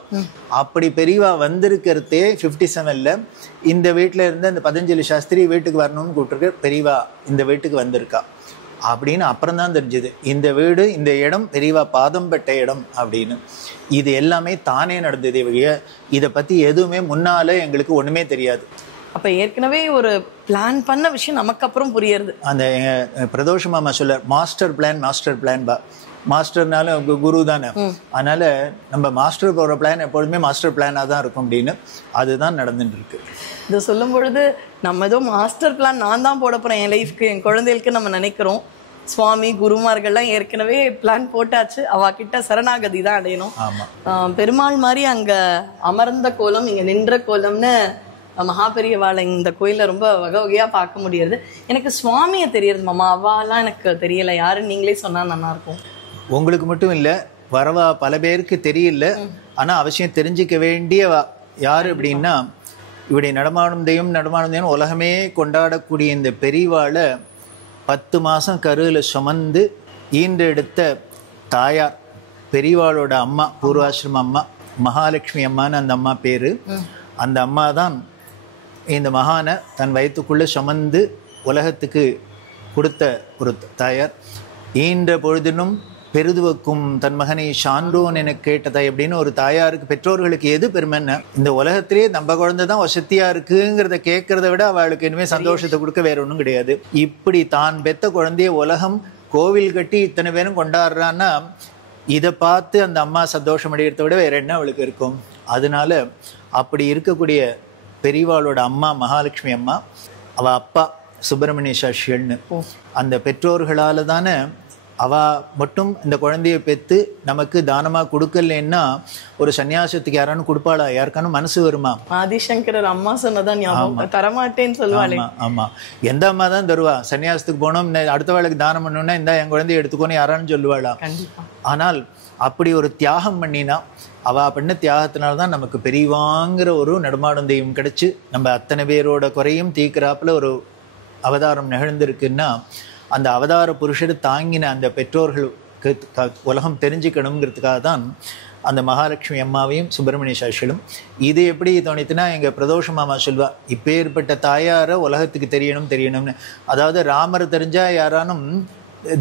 அப்படி பெரியவா வந்திருக்கிறதே 57ல இந்த வீட்டுல இருந்து அந்த பதஞ்சலி சாஸ்திரி வீட்டுக்கு வரணும்னு கூப்பிட்டுருக்க, பெரியவா இந்த வீட்டுக்கு வந்திருக்கா அப்படின்னு அப்புறம் தான் தெரிஞ்சது. இந்த வீடு இந்த இடம் பெரியவா பாதம் பட்ட இடம் அப்படின்னு. இது எல்லாமே தானே நடந்தது. இதை பத்தி எதுவுமே முன்னால எங்களுக்கு ஒண்ணுமே தெரியாது. அப்ப ஏற்கனவே ஒரு பிளான் பண்ண விஷயம் நமக்கு அப்புறம் புரியுது. அந்த பிரதோஷ மாமா சொல்ல மாஸ்டர் பிளான் பா, மாஸ்டர்னாலும் குரு தானே. அதனால நம்ம மாஸ்டர் போகிற பிளான் எப்பொழுதுமே மாஸ்டர் பிளானாக தான் இருக்கும் அப்படின்னு அதுதான் நடந்துட்டு இருக்கு. இதை சொல்லும் பொழுது நம்ம ஏதோ மாஸ்டர் பிளான் நான் தான் போட போறேன் என் லைஃப்க்கு, என் குழந்தைகளுக்கு நம்ம நினைக்கிறோம். சுவாமி குருமார்கள்லாம் ஏற்கனவே பிளான் போட்டாச்சு, அவகிட்ட சரணாகதி தான் அடையணும். பெருமாள் மாதிரி அங்க அமர்ந்த கோலம், இங்க நின்ற கோலம்னு மகாபெரியவாளை இந்த கோயில்ல ரொம்ப வகை வகையா பார்க்க முடியுது. எனக்கு சுவாமியை தெரியறது மாமா, அவாலாம் எனக்கு தெரியல, யாருன்னு நீங்களே சொன்னா நல்லா இருக்கும். உங்களுக்கு மட்டும் இல்லை, வரவா பல பேருக்கு தெரியல, ஆனால் அவசியம் தெரிஞ்சிக்க வேண்டிய யார் அப்படின்னா, இப்படி நடமாடும் தெய்வம் உலகமே கொண்டாடக்கூடிய இந்த பெரியவாளை 10 மாதம் கருவில் சுமந்து ஈன்றெடுத்த தாயார் பெரியவாளோட அம்மா, பூர்வாசிரம அம்மா, மகாலட்சுமி அம்மான்னு அந்த அம்மா பேர். அந்த அம்மா தான் இந்த மகானை தன் வயிற்றுக்குள்ளே சுமந்து உலகத்துக்கு கொடுத்த ஒரு தாயார். ஈன்ற பொழுதினும் பெருதுவக்கும் தன் மகனை சான்றோன் என கேட்டதாய் அப்படின்னு ஒரு தாயாருக்கு, பெற்றோர்களுக்கு எது பெருமைன்னா, இந்த உலகத்திலேயே நம்ம குழந்தை தான் வசதியா இருக்குங்கிறத கேட்கறத விட அவளுக்கு இனிமேல் சந்தோஷத்தை கொடுக்க வேற ஒன்றும் கிடையாது. இப்படி தான் பெத்த குழந்தைய உலகம் கோவில் கட்டி இத்தனை பேரும் கொண்டாடுறான்னா, இதை பார்த்து அந்த அம்மா சந்தோஷம் அடைகிறத விட வேற என்ன அவளுக்கு இருக்கும்? அதனால அப்படி இருக்கக்கூடிய பெரியவாளோட அம்மா மகாலட்சுமி அம்மா, அவள் அப்பா சுப்பிரமணிய சாஸ்திரிகள்னு, அந்த பெற்றோர்களால் தானே அவ மட்டும் இந்த குழந்தைய பெற்று நமக்கு தானமாக கொடுக்கலன்னா ஒரு சன்னியாசத்துக்கு யாரானு கொடுப்பாளா? யாருக்கானும் மனசு வருமா? ஆதிசங்கரர் அம்மா சொன்னதான் ஞாபகம், தரமாட்டேன்னு சொல்லுவாளே. ஆமா, எந்த அம்மா தான் தருவா? சன்னியாசத்துக்கு போனோம், அடுத்த வேளைக்கு தானம் பண்ணணும்னா இந்த என் குழந்தைய எடுத்துக்கோன்னு யாரான்னு சொல்லுவாளா? ஆனால் அப்படி ஒரு தியாகம் பண்ணினா, அவ பண்ண தியாகத்தினால்தான் நமக்கு பெரியவாங்கிற ஒரு நடுமாடும் தெய்வம் கிடைச்சு நம்ம அத்தனை பேரோட குறையும் தீர்க்கிறாப்புல ஒரு அவதாரம் நிகழ்ந்திருக்குன்னா, அந்த அவதார புருஷரை தாங்கின அந்த பெற்றோர்களுக்கு உலகம் தெரிஞ்சுக்கணுங்கிறதுக்காக தான் அந்த மகாலட்சுமி அம்மாவையும் சுப்பிரமணிய சாஸ்திரிகளும். இது எப்படி தோணித்துனா, எங்கள் பிரதோஷ மாமா சொல்வா, இப்பேற்பட்ட தாயாரை உலகத்துக்கு தெரியணும்னு. அதாவது ராமர் தெரிஞ்சா யாரானும்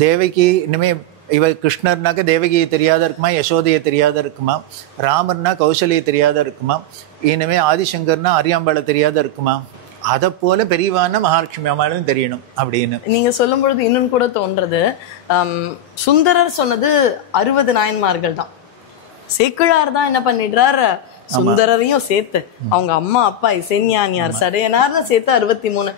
தேவகி, இனிமே இவ கிருஷ்ணர்னாக்க தேவகியை தெரியாத இருக்குமா, யசோதையை தெரியாத இருக்குமா, ராமர்னா கௌசல்யை தெரியாத இருக்குமா, இனிமே ஆதிசங்கர்னா அரியாம்பாளை தெரியாத இருக்குமா? அதை போல பெரியவான மகாலட்சுமி அம்மாவும் தெரியணும் அப்படின்னு நீங்க சொல்லும் பொழுது இன்னும் கூட தோன்றது, சுந்தரர் சொன்னது 60 நாயன்மார்கள் தான். சேக்கிழார் தான் என்ன பண்ணிடுறார், சுந்தரரையும் சேர்த்து அவங்க அம்மா அப்பா இசைஞானியார் சடையனார்னு சேர்த்து 63.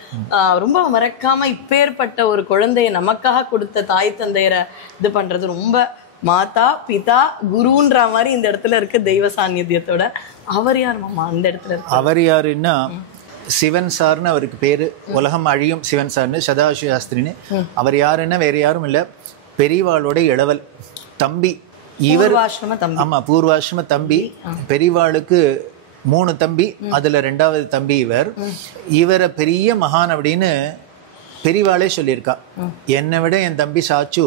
ரொம்ப மறக்காம இப்பேற்பட்ட ஒரு குழந்தைய நமக்காக கொடுத்த தாய் தந்தையரை இது பண்றது ரொம்ப மாதா பிதா குருன்ற மாதிரி இந்த இடத்துல இருக்கு தெய்வ சாநித்தியத்தோட. அவர் யார் மாமா அந்த இடத்துல இருக்கு? அவர் யாருன்னா சிவன் சார்னு அவருக்கு பேரு, உலகம் அழியும் சிவன் சார்னு, சதாசிவ சாஸ்திரின்னு. அவர் யாருன்னா வேற யாரும் இல்லை, பெரியவாளோட இளவல் தம்பி. இவர் ஆமா, பூர்வாசிரம தம்பி. பெரியவாளுக்கு 3 தம்பி, அதுல 2வது தம்பி இவர். இவரை பெரிய மகான் அப்படின்னு பெரியவாளே சொல்லியிருக்கா. என்னை விட என் தம்பி சாச்சு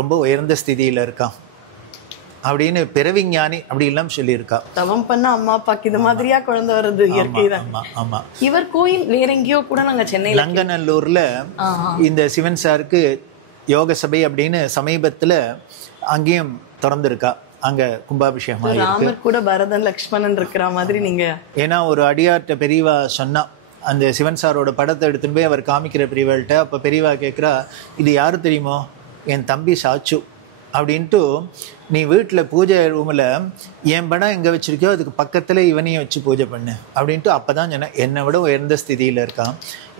ரொம்ப உயர்ந்த ஸ்திதியில இருக்கான் அப்படின்னு பிறவிஞானி அப்படி எல்லாம் சொல்லியிருக்கா. தவம் பண்ண அம்மா அப்பாக்கு இது மாதிரியா குழந்தை வருது, இயற்கை தான். ஆமா, இவர் கோயில் வேற எங்கேயோ கூட நாங்க சென்னையில லங்கநல்லூர்ல இந்த சிவன் சாருக்கு யோக சபை அப்படின்னு சமீபத்துல அங்கேயும் திறந்திருக்கா. அங்க கும்பாபிஷேகம் ராமர் கூட பரதன் லக்ஷ்மணன் இருக்கிற மாதிரி நீங்க. ஏன்னா ஒரு அடியார்ட்ட பெரியவா சொன்னா, அந்த சிவன் சாரோட படத்தை எடுத்துன்னு போய் அவர் காமிக்கிற பெரியவாள்கிட்ட. அப்ப பெரியவா கேட்குறா, இது யாரு தெரியுமோ? என் தம்பி சாச்சு அப்படின்ட்டு. நீ வீட்டில் பூஜை ரூமில் என் படம் எங்கே வச்சிருக்கியோ அதுக்கு பக்கத்தில் இவனையும் வச்சு பூஜை பண்ணு அப்படின்ட்டு. அப்போ தான் சொன்னேன், என்னை விட உயர்ந்த ஸ்திதியில் இருக்கான்,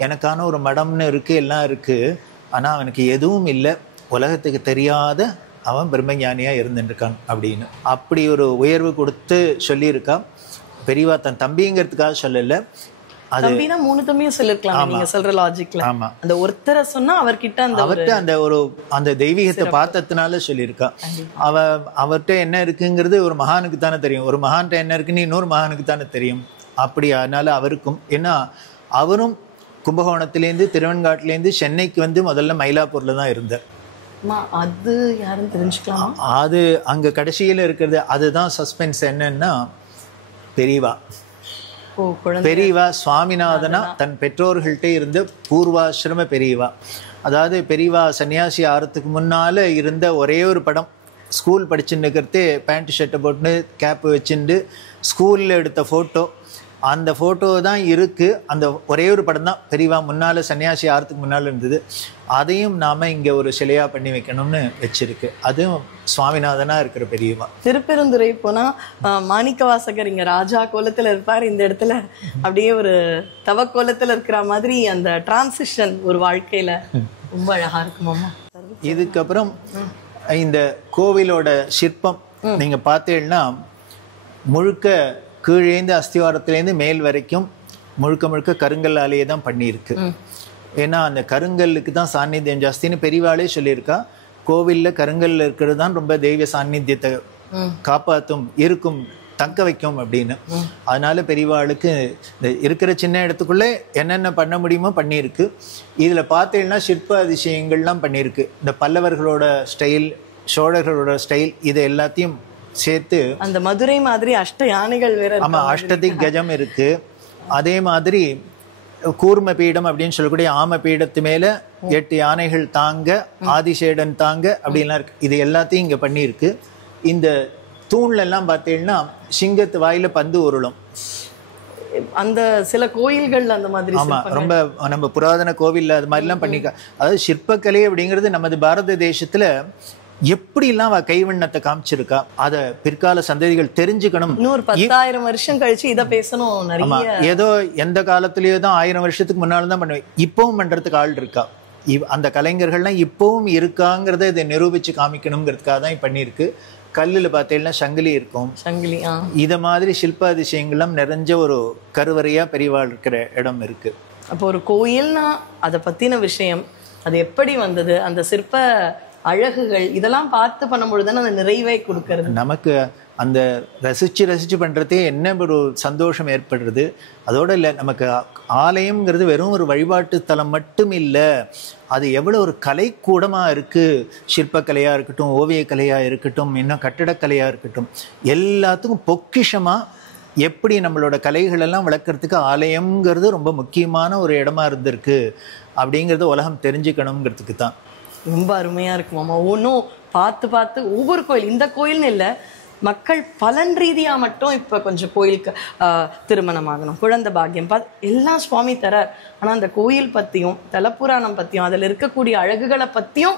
எனக்கான ஒரு மடம்னு இருக்குது, எல்லாம் இருக்குது, ஆனால் அவனுக்கு எதுவும் இல்லை, உலகத்துக்கு தெரியாத அவன் பிரம்மஞானியாக இருந்துருக்கான் அப்படின்னு. அப்படி ஒரு உயர்வு கொடுத்து சொல்லியிருக்கான். பெரியவா தன் தம்பிங்கிறதுக்காக சொல்லலை, தம்பினா 3 தம்பியும் சொல்லிருக்கலாம் நீங்க சொல்ற லாஜிக்ல. அந்த ஒருத்தரை சொன்னா அவர்கிட்ட அந்த தெய்வீகத்தை பார்த்ததுனால சொல்லியிருக்கா. அவர்கிட்ட என்ன இருக்குங்கிறது ஒரு மகானுக்கு தானே தெரியும், ஒரு மகான்கிட்ட என்ன இருக்குன்னு இன்னொரு மகானுக்கு தானே தெரியும். அப்படி அதனால அவருக்கும், ஏன்னா அவரும் கும்பகோணத்திலேருந்து திருவெண்காட்டிலேருந்து சென்னைக்கு வந்து முதல்ல மயிலாப்பூர்ல தான் இருந்தார். அது யாரும் தெரிஞ்சுக்கலாம். அது அங்க கடைசியில இருக்கிறது. அதுதான் சஸ்பென்ஸ். என்னன்னா பெரியவா சுவாமிநாதனா தன் பெற்றோர்கள்ட்ட இருந்த பூர்வாசிரம பெரியவா. அதாவது பெரியவா சன்னியாசி ஆறதுக்கு முன்னால இருந்த ஒரே ஒரு படம், ஸ்கூல் படிச்சுன்னு இருக்கிறதே பேண்ட் ஷர்ட்டை போட்டுன்னு கேப் வச்சுட்டு ஸ்கூலில் எடுத்த ஃபோட்டோ, அந்த ஃபோட்டோ தான் இருக்குது. அந்த ஒரே ஒரு படம் தான் பெரியவா முன்னால் சன்னியாசி ஆறதுக்கு முன்னால் இருந்தது. அதையும் நாம் இங்கே ஒரு சிலையாக பண்ணி வைக்கணும்னு வச்சிருக்கு. அதுவும் சுவாமிநாதனாக இருக்கிற பெரியவா. திருப்பெருந்துறை போனால் மாணிக்க வாசகர் இங்கே ராஜா கோலத்தில் இருப்பார், இந்த இடத்துல அப்படியே ஒரு தவ கோலத்தில் இருக்கிற மாதிரி அந்த டிரான்சிஷன் ஒரு வாழ்க்கையில் ரொம்ப அழகாக இருக்குமாம்மா. இதுக்கப்புறம் இந்த கோவிலோட சிற்பம் நீங்கள் பார்த்தீங்கன்னா முழுக்க கீழேந்து அஸ்திவாரத்திலேருந்து மேல் வரைக்கும் முழுக்க முழுக்க கருங்கல்லாலேயே தான் பண்ணியிருக்கு. ஏன்னா அந்த கருங்கல்லுக்கு தான் சாநித்தியம் ஜாஸ்தின்னு பெரியவாளே சொல்லியிருக்கா. கோவிலில் கருங்கல்ல இருக்கிறது தான் ரொம்ப தெய்வ சாநித்தியத்தை காப்பாற்றும், இருக்கும், தக்க வைக்கும் அப்படின்னு. அதனால பெரியவாளுக்கு இந்த இருக்கிற சின்ன இடத்துக்குள்ளே என்னென்ன பண்ண முடியுமோ பண்ணியிருக்கு. இதில் பார்த்தீங்கன்னா சிற்ப அதிசயங்கள்லாம் பண்ணியிருக்கு. இந்த பல்லவர்களோட ஸ்டைல், சோழர்களோட ஸ்டைல், இது எல்லாத்தையும் சேர்த்து அந்த மதுரை மாதிரி அஷ்ட யானைகள் வேற. ஆமா, அஷ்டதிக் கஜம் இருக்கு. அதே மாதிரி கூர்ம பீடம் அப்படின்னு சொல்லக்கூடிய ஆம பீடத்து மேல 8 யானைகள் தாங்க, ஆதிசேடன் தாங்க அப்படின்லாம் இருக்கு. இது எல்லாத்தையும் இங்க பண்ணியிருக்கு. இந்த தூண்ல எல்லாம் பார்த்தீங்கன்னா சிங்கத்து வாயில பந்து உருளும். அந்த சில கோயில்கள் அந்த மாதிரி. ஆமா, ரொம்ப நம்ம புராதன கோவில்ல அது மாதிரிலாம் பண்ணிக்க. அதாவது சிற்பக்கலை அப்படிங்கிறது நமது பாரத தேசத்துல எப்படிலாம் கைவண்ணத்தை காமிச்சிருக்கா, அத பிற்கால சந்ததிகள் தெரிஞ்சுக்கணும். இன்னொரு 10,000 வருஷம் கழிச்சு இதை பேசணும். நிறைய ஏதோ எந்த காலத்திலயோ தான் 1000 வருஷத்துக்கு முன்னால தான் பண்ணுவேன், இப்பவும் பண்றதுக்கு ஆள் இருக்கா. அந்த கலைஞர்கள்லாம் இப்பவும் இருக்காங்கிறத இதை நிரூபிச்சு காமிக்கணுங்கிறதுக்காக தான் பண்ணியிருக்கு. கல்லுல பார்த்தீங்கன்னா சங்கிலி இருக்கும். சங்கிலி இத மாதிரி சிற்ப அதிசயங்கள்லாம் நிறைஞ்ச ஒரு கருவறையா பெரியவாள் இருக்கிற இடம் இருக்கு. அப்போ ஒரு கோயில்னா அதை பத்தின விஷயம், அது எப்படி வந்தது, அந்த சிற்ப அழகுகள், இதெல்லாம் பார்த்து பண்ணும்பொழுது அந்த நிறைவை கொடுக்கறது. நமக்கு அந்த ரசிச்சு பண்றதே என்ன ஒரு சந்தோஷம் ஏற்படுறது. அதோட இல்லை, நமக்கு ஆலயம்ங்கிறது வெறும் ஒரு வழிபாட்டு தலம் மட்டும் இல்லை, அது எவ்வளோ ஒரு கலைக்கூடமாக இருக்குது. சிற்பக்கலையாக இருக்கட்டும், ஓவியக்கலையாக இருக்கட்டும், இன்னும் கட்டிடக்கலையாக இருக்கட்டும், எல்லாத்துக்கும் பொக்கிஷமாக எப்படி நம்மளோட கலைகளெல்லாம் வளர்க்குறதுக்கு ஆலயம்ங்கிறது ரொம்ப முக்கியமான ஒரு இடமா இருந்திருக்கு அப்படிங்கிறது உலகம் தெரிஞ்சுக்கணுங்கிறதுக்கு தான். ரொம்ப அருமையா இருக்கு மாமா. ஒன்றும் பார்த்து ஒவ்வொரு கோயில், இந்த கோயில்னு இல்லை, மக்கள் பலன் ரீதியா மட்டும் இப்ப கொஞ்சம் கோயிலுக்கு திருமணம் ஆகணும், குழந்தை பாக்கியம் எல்லாம் சுவாமி தரார். ஆனா அந்த கோயில் பத்தியும் தலப்புராணம் பத்தியும் அதுல இருக்கக்கூடிய அழகுகளை பத்தியும்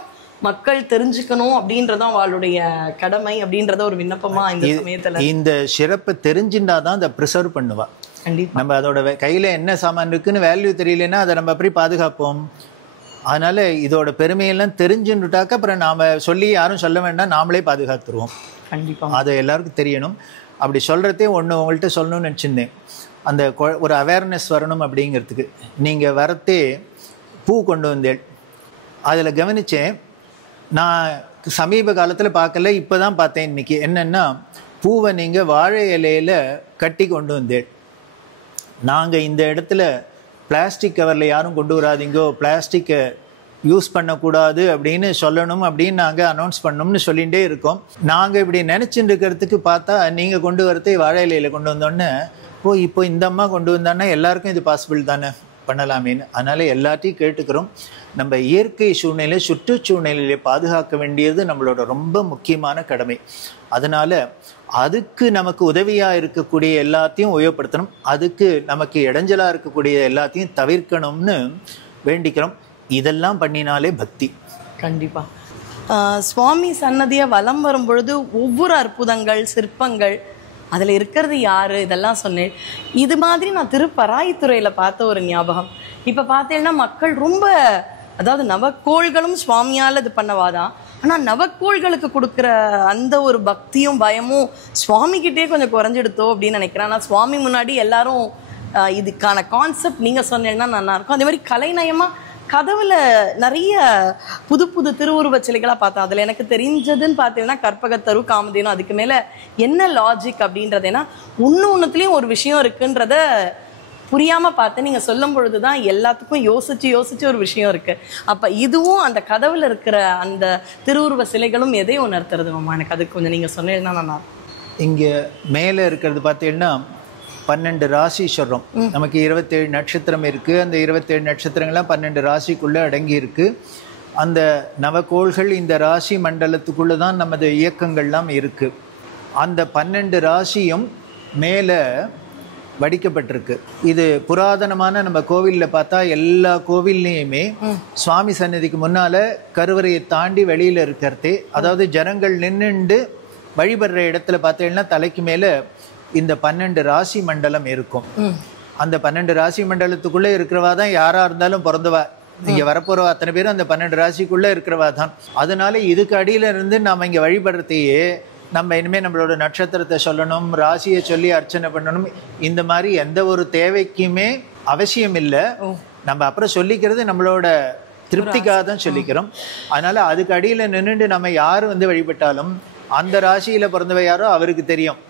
மக்கள் தெரிஞ்சுக்கணும் அப்படின்றதான் அவளுடைய கடமை அப்படின்றத ஒரு விண்ணப்பமா இந்த சமயத்துல. இந்த சிறப்பை தெரிஞ்சுட்டாதான் அதை ப்ரிசர்வ் பண்ணுவா. கண்டிப்பா. நம்ம அதோட கையில என்ன சாமான் இருக்குன்னு வேல்யூ தெரியலன்னா அதை நம்ம எப்படி பாதுகாப்போம்? அதனால இதோட பெருமையெல்லாம் தெரிஞ்சுட்டாக்க அப்புறம் நாம சொல்லி யாரும் சொல்ல வேண்டாம், நாமளே பாதுகாத்துருவோம். கண்டிப்பா. அது எல்லாருக்கும் தெரியணும். அப்படி சொல்றதே ஒன்று உங்கள்கிட்ட சொல்லணும்னு நினச்சிருந்தேன். அந்த ஒரு அவேர்னஸ் வரணும் அப்படிங்கிறதுக்கு. நீங்கள் வரத்தே பூ கொண்டு வந்தேன், அதில் கவனித்தேன். நான் சமீப காலத்தில் பார்க்கல, இப்போ தான் பார்த்தேன் இன்னைக்கு. என்னென்னா, பூவை நீங்கள் வாழை இலையில் கட்டி கொண்டு வந்தேன். நாங்கள் இந்த இடத்துல பிளாஸ்டிக் கவரில் யாரும் கொண்டு வராதிங்கோ, பிளாஸ்டிக்கை யூஸ் பண்ணக்கூடாது அப்படின்னு சொல்லணும் அப்படின்னு நாங்கள் அனௌன்ஸ் பண்ணணும்னு சொல்லிகிட்டே இருக்கோம். நாங்கள் இப்படி நினச்சிட்டு இருக்கிறதுக்கு பார்த்தா நீங்கள் கொண்டு வரதே வாழை இலையில் கொண்டு வந்தோடனே, இப்போ இந்த அம்மா கொண்டு வந்தான்னா எல்லாருக்கும் இது பாசிபிள் தானே, பண்ணலாமேன்னு. அதனால் எல்லாத்தையும் கேட்டுக்கிறோம். நம்ம இயற்கை சூழ்நிலை, சுற்றுச்சூழ்நிலையை பாதுகாக்க வேண்டியது நம்மளோட ரொம்ப முக்கியமான கடமை. அதனால் அதுக்கு நமக்கு உதவியாக இருக்கக்கூடிய எல்லாத்தையும் உபயோகப்படுத்தணும், அதுக்கு நமக்கு இடைஞ்சலாக இருக்கக்கூடிய எல்லாத்தையும் தவிர்க்கணும்னு வேண்டிக்கிறோம். இதெல்லாம் பண்ணினாலே பக்தி. கண்டிப்பா. சுவாமி சன்னதியை வலம் வரும் பொழுது ஒவ்வொரு அற்புதங்கள், சிற்பங்கள், அதில் இருக்கிறது யாரு, இதெல்லாம் சொன்னேன். இது மாதிரி நான் திருப்பராய்த்துறையில் பார்த்த ஒரு ஞாபகம். இப்போ பார்த்தேன்னா மக்கள் ரொம்ப, அதாவது நவக்கோள்களும் சுவாமியால் இது பண்ணவாதான், ஆனால் நவக்கோள்களுக்கு கொடுக்குற அந்த ஒரு பக்தியும் பயமும் சுவாமிகிட்டே கொஞ்சம் குறைஞ்சிடுத்தோ அப்படின்னு நினைக்கிறேன். ஆனால் சுவாமி முன்னாடி எல்லாரும் இதுக்கான கான்செப்ட் நீங்கள் சொன்னீங்கன்னா நல்லாயிருக்கும். அதே மாதிரி கலைநயமாக கதவுல நிறைய புது புது திருவுருவ சிலைகளாக பார்த்தேன். அதில் எனக்கு தெரிஞ்சதுன்னு பார்த்தீங்கன்னா கற்பகத்தரு, காமதேனு. அதுக்கு மேலே என்ன லாஜிக் அப்படின்றது, ஏன்னா ஒன்றுத்துலேயும் ஒரு விஷயம் இருக்குன்றத புரியாமல் பார்த்தேன். நீங்கள் சொல்லும் பொழுது தான் எல்லாத்துக்கும் யோசிச்சு ஒரு விஷயம் இருக்குது. அப்போ இதுவும் அந்த கதவுல இருக்கிற அந்த திருவுருவ சிலைகளும் எதை உணர்த்துறது மாமா? எனக்கு அது கொஞ்சம் நீங்கள் சொன்னீங்கன்னா நல்லா. இங்கே மேலே இருக்கிறது பார்த்தீங்கன்னா 12 ராசி சொல்கிறோம். நமக்கு 27 நட்சத்திரம் இருக்குது. அந்த 27 நட்சத்திரங்கள்லாம் 12 ராசிக்குள்ளே அடங்கி இருக்குது. அந்த நவக்கோள்கள் இந்த ராசி மண்டலத்துக்குள்ளே தான் நமது இயக்கங்கள்லாம் இருக்குது. அந்த 12 ராசியும் மேலே வடிக்கப்பட்டிருக்கு. இது புராதனமான நம்ம கோவிலில் பார்த்தா எல்லா கோவில்லையுமே சுவாமி சன்னதிக்கு முன்னால் கருவறையை தாண்டி வெளியில் இருக்கிறதே, அதாவது ஜனங்கள் நின்றுண்டு வழிபடுற இடத்துல பார்த்தீங்கன்னா தலைக்கு மேலே இந்த 12 ராசி மண்டலம் இருக்கும். அந்த 12 ராசி மண்டலத்துக்குள்ளே இருக்கிறவா தான் யாரா இருந்தாலும் பிறந்தவா. இங்க வரப்போறவா அத்தனை பேரும் அந்த 12 ராசிக்குள்ள இருக்கிறவா தான். அதனால இதுக்கு அடியில இருந்து நாம இங்க வழிபடுறதையே நம்ம இனிமே நம்மளோட நட்சத்திரத்தை சொல்லணும், ராசியை சொல்லி அர்ச்சனை பண்ணணும், இந்த மாதிரி எந்த ஒரு தேவைக்குமே அவசியம் இல்லை. நம்ம அப்புறம் சொல்லிக்கிறது நம்மளோட திருப்திக்காக தான் சொல்லிக்கிறோம். அதனால அதுக்கு அடியில் நின்றுட்டு நம்ம யார் வந்து வழிபட்டாலும் அந்த ராசியில் பிறந்தவ யாரோ அவருக்கு தெரியும்.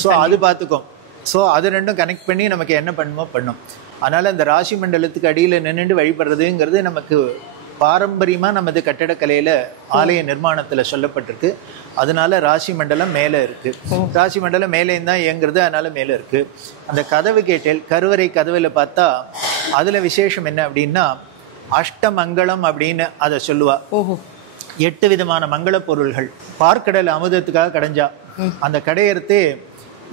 ஸோ அது பார்த்துக்கும். ஸோ அது ரெண்டும் கனெக்ட் பண்ணி நமக்கு என்ன பண்ணுமோ பண்ணும். அதனால் அந்த ராசி மண்டலத்துக்கு அடியில் நின்றுட்டு வழிபடுறதுங்கிறது நமக்கு பாரம்பரியமாக நமது கட்டடக்கலையில் ஆலய நிர்மாணத்தில் சொல்லப்பட்டிருக்கு. அதனால ராசி மண்டலம் மேலே இருக்குது. ராசி மண்டலம் மேலேயும் தான் இயங்குறது, அதனால மேலே இருக்குது. அந்த கதவு கேட்டேல் கருவறை கதவில் பார்த்தா அதில் விசேஷம் என்ன அப்படின்னா அஷ்டமங்கலம் அப்படின்னு அதை சொல்லுவா. 8 விதமான மங்கள பொருள்கள். பார்க்கடல் அமுதத்துக்காக கடைஞ்சா அந்த கடையறத்தே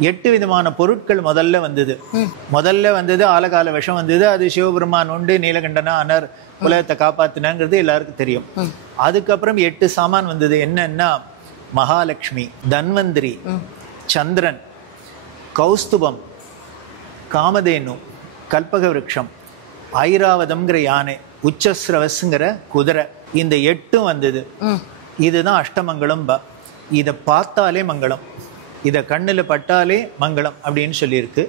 8 விதமான பொருட்கள் முதல்ல வந்தது. ஆலகால விஷம் வந்தது. அது சிவபெருமான் உண்டு நீலகண்டனா அனர் உலகத்தை காப்பாத்தினாங்கிறது எல்லாருக்கும் தெரியும். அதுக்கப்புறம் 8 சாமான் வந்தது. என்னன்னா மகாலட்சுமி, தன்வந்திரி, சந்திரன், கௌஸ்துபம், காமதேனு, கல்பக விருட்சம், ஐராவதம்ங்கிற யானை, உச்சஸ்ரவஸ்ங்கிற குதிரை. இந்த 8 வந்தது. இதுதான் அஷ்டமங்கலம். இதை பார்த்தாலே மங்களம், இதை கண்ணில் பட்டாலே மங்களம் அப்படின்னு சொல்லியிருக்கு.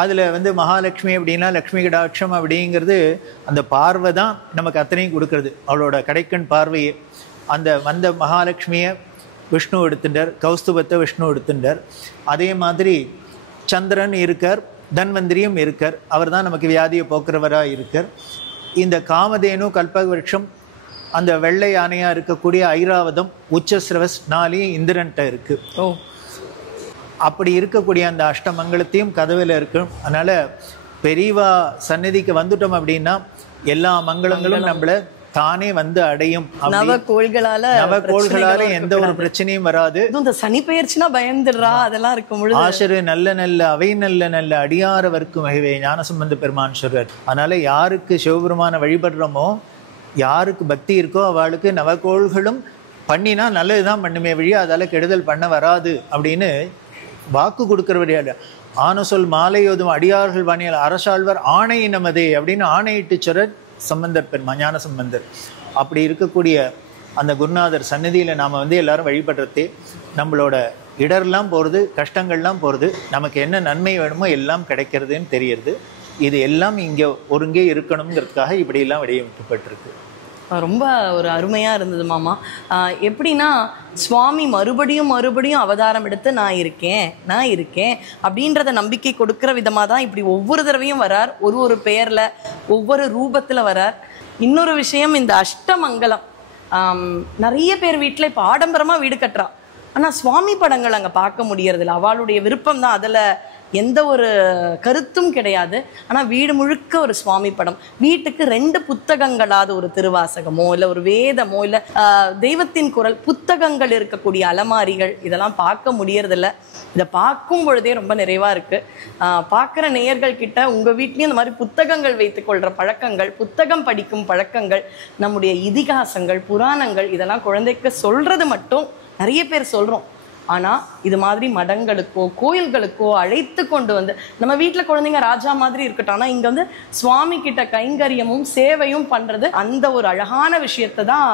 அதில் வந்து மகாலட்சுமி அப்படின்னா லக்ஷ்மி கடாட்சம் அப்படிங்கிறது அந்த பார்வை தான் நமக்கு அத்தனையும் கொடுக்கறது, அவளோட கடைக்கண் பார்வையே. அந்த வந்த மகாலட்சுமியை விஷ்ணு எடுத்துட்டார், கௌஸ்துபத்தை விஷ்ணு எடுத்துட்டார். அதே மாதிரி சந்திரன் இருக்கார், தன்வந்திரியும் இருக்கார், அவர் தான் நமக்கு வியாதியை போக்குறவராக இருக்கார். இந்த காமதேனு, கல்பக விருட்சம், அந்த வெள்ளை யானையாக இருக்கக்கூடிய ஐராவதம், உச்சஸ்ரவஸ் 4 இந்திரன்ட்ட இருக்கு. அப்படி இருக்கக்கூடிய அந்த அஷ்டமங்கலத்தையும் கதவில் இருக்கும். அதனால பெரியவா சந்நிதிக்கு வந்துட்டோம் அப்படின்னா எல்லா மங்களங்களும் நம்மள தானே வந்து அடையும். நவகோள்களால எந்த ஒரு பிரச்சனையும் வராது. இந்த சனி பெயர்ச்சினா பயந்துடுறா அதெல்லாம் இருக்கும். ஆசரு நல்ல நல்ல அவை நல்ல நல்ல அடியாரவர்க்கு மகிவே ஞானசம்பந்த பெருமான் சொல்றார். அதனால யாருக்கு சிவபெருமான வழிபடுறோமோ, யாருக்கு பக்தி இருக்கோ அவளுக்கு நவகோள்களும் பண்ணினா நல்லதுதான் பண்ணுமே வழி அதால கெடுதல் பண்ண வராது அப்படின்னு வாக்கு கொடுக்கிறவரையால. ஆன சொல் மாலையோதும் அடியார்கள் வாணியால் அரசாழ்வர் ஆணை நமதே அப்படின்னு ஆணையிட்டு சொல்றார் சம்பந்தர் பெருமா, ஞான சம்பந்தர். அப்படி இருக்கக்கூடிய அந்த குருநாதர் சன்னதியில் நாம் வந்து எல்லாரும் வழிபடுறதே நம்மளோட இடர்லாம் போகிறது, கஷ்டங்கள்லாம் போகிறது, நமக்கு என்ன நன்மை வேணுமோ எல்லாம் கிடைக்கிறதுன்னு தெரியறது. இது எல்லாம் இங்கே ஒருங்கே இருக்கணுங்கிறதுக்காக இப்படியெல்லாம் வடிவமைக்கப்பட்டிருக்கு. ரொம்ப ஒரு அருமையாக இருந்தது மாமா. எப்படின்னா சுவாமி மறுபடியும் அவதாரம் எடுத்து நான் இருக்கேன் அப்படின்றத நம்பிக்கை கொடுக்குற விதமாக தான் இப்படி ஒவ்வொரு தடவையும் வரார். ஒரு பெயரில் ஒவ்வொரு ரூபத்தில் வரார். இன்னொரு விஷயம், இந்த அஷ்டமங்கலம் நிறைய பேர் வீட்டில் இப்போ ஆடம்பரமாக வீடு கட்டுறா, ஆனால் சுவாமி படங்கள் அங்கே பார்க்க முடியறதில்ல. அவளுடைய விருப்பம் தான், அதில் எந்த ஒரு கருத்தும் கிடையாது. ஆனால் வீடு முழுக்க ஒரு சுவாமி படம். வீட்டுக்கு 2 புத்தகங்களாவது, ஒரு திருவாசகமோ இல்லை ஒரு வேதமோ இல்லை தெய்வத்தின் குரல் புத்தகங்கள் இருக்கக்கூடிய அலமாரிகள் இதெல்லாம் பார்க்க முடியறதில்ல. இதை பார்க்கும் பொழுதே ரொம்ப நிறைவாக இருக்குது. பார்க்குற நேயர்கள் கிட்ட உங்கள் வீட்லேயும் இந்த மாதிரி புத்தகங்கள் வைத்துக்கொள்கிற பழக்கங்கள், புத்தகம் படிக்கும் பழக்கங்கள், நம்முடைய இதிகாசங்கள், புராணங்கள் இதெல்லாம் குழந்தைக்கு சொல்கிறது மட்டும் நிறைய பேர் சொல்கிறோம். ஆனால் இது மாதிரி மடங்களுக்கோ கோயில்களுக்கோ அழைத்து கொண்டு வந்து நம்ம வீட்டில் குழந்தைங்க ராஜா மாதிரி இருக்கட்டும், ஆனால் இங்கே வந்து சுவாமி கிட்ட கைங்கரியமும் சேவையும் பண்ணுறது, அந்த ஒரு அழகான விஷயத்தை தான்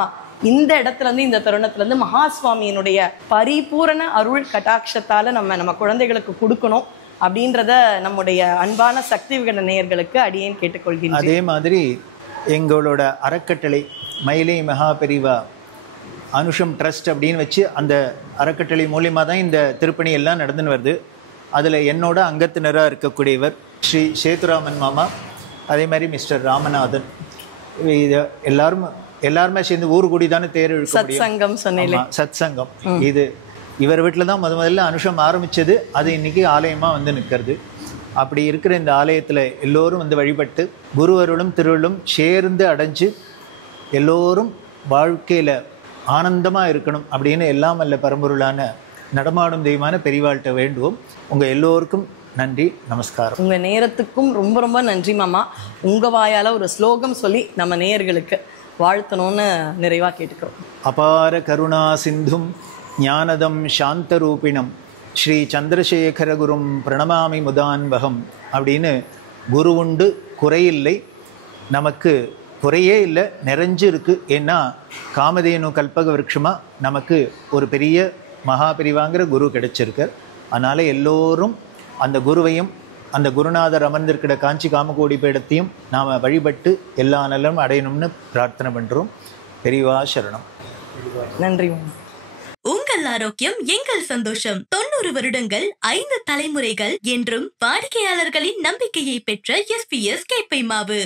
இந்த இடத்துலேருந்து இந்த தருணத்துலேருந்து மகா சுவாமியினுடைய பரிபூரண அருள் கட்டாட்சத்தால் நம்ம குழந்தைகளுக்கு கொடுக்கணும் அப்படின்றத நம்முடைய அன்பான சக்தி விகட நேயர்களுக்கு அடியேன் கேட்டுக்கொள்கிறேன். அதே மாதிரி எங்களோட அறக்கட்டளை மயிலை மகா பெரிவா அனுஷம் ட்ரஸ்ட் அப்படின்னு வச்சு அந்த அறக்கட்டளை மூலியமாக தான் இந்த திருப்பணி எல்லாம் நடந்துன்னு வருது. அதில் என்னோட அங்கத்தினராக இருக்கக்கூடியவர் ஸ்ரீ சேதுராமன் மாமா, அதே மாதிரி மிஸ்டர் ராமநாதன். இது எல்லாருமே சேர்ந்து ஊர் கூடி தானே தேர் இழுக்க முடியும். சத் சங்கம் இது இவர் வீட்டில் தான் முதல்ல அனுஷம் ஆரம்பித்தது. அது இன்னைக்கு ஆலயமாக வந்து நிற்கிறது. அப்படி இருக்கிற இந்த ஆலயத்தில் எல்லோரும் வந்து வழிபட்டு குருவருளும் திருவருளும் சேர்ந்து அடைஞ்சு எல்லோரும் வாழ்க்கையில் ஆனந்தமாக இருக்கணும் அப்படின்னு எல்லாம் வல்ல பரம்பொருளான நடமாடும் தெய்வமான பெரியவாள்கிட்ட வேண்டுவோம். உங்கள் எல்லோருக்கும் நன்றி, நமஸ்காரம். உங்கள் நேரத்துக்கும் ரொம்ப ரொம்ப நன்றி மாமா. உங்கள் வாயால் ஒரு ஸ்லோகம் சொல்லி நம்ம நேயர்களுக்கு வாழ்த்தணும்னு நிறைவாக கேட்டுக்கிறோம். அபார கருணா சிந்தும் ஞானதம் சாந்தரூபிணம் ஸ்ரீ சந்திரசேகரகுரும் பிரணமாமி முதான்பகம் அப்படின்னு குரு உண்டு குறையில்லை, நமக்கு குறையே இல்லை, நிறைஞ்சு இருக்குது. ஏன்னா காமதேனு கல்பக விருட்சமாக நமக்கு ஒரு பெரிய மகா பிரிவாங்கிற குரு கிடைச்சிருக்கு. அதனால் எல்லோரும் அந்த குருவையும் அந்த குருநாதர் அமர்ந்திருக்கிற காஞ்சி காமகோடி பீடத்தையும் நாம் வழிபட்டு எல்லா நலனும் அடையணும்னு பிரார்த்தனை பண்ணுறோம். பெரியவா சரணம். நன்றி. உங்கள் ஆரோக்கியம் எங்கள் சந்தோஷம். 90 வருடங்கள் 5 தலைமுறைகள் என்றும் வாடிக்கையாளர்களின் நம்பிக்கையை பெற்ற SPS கேப்பை மாவு.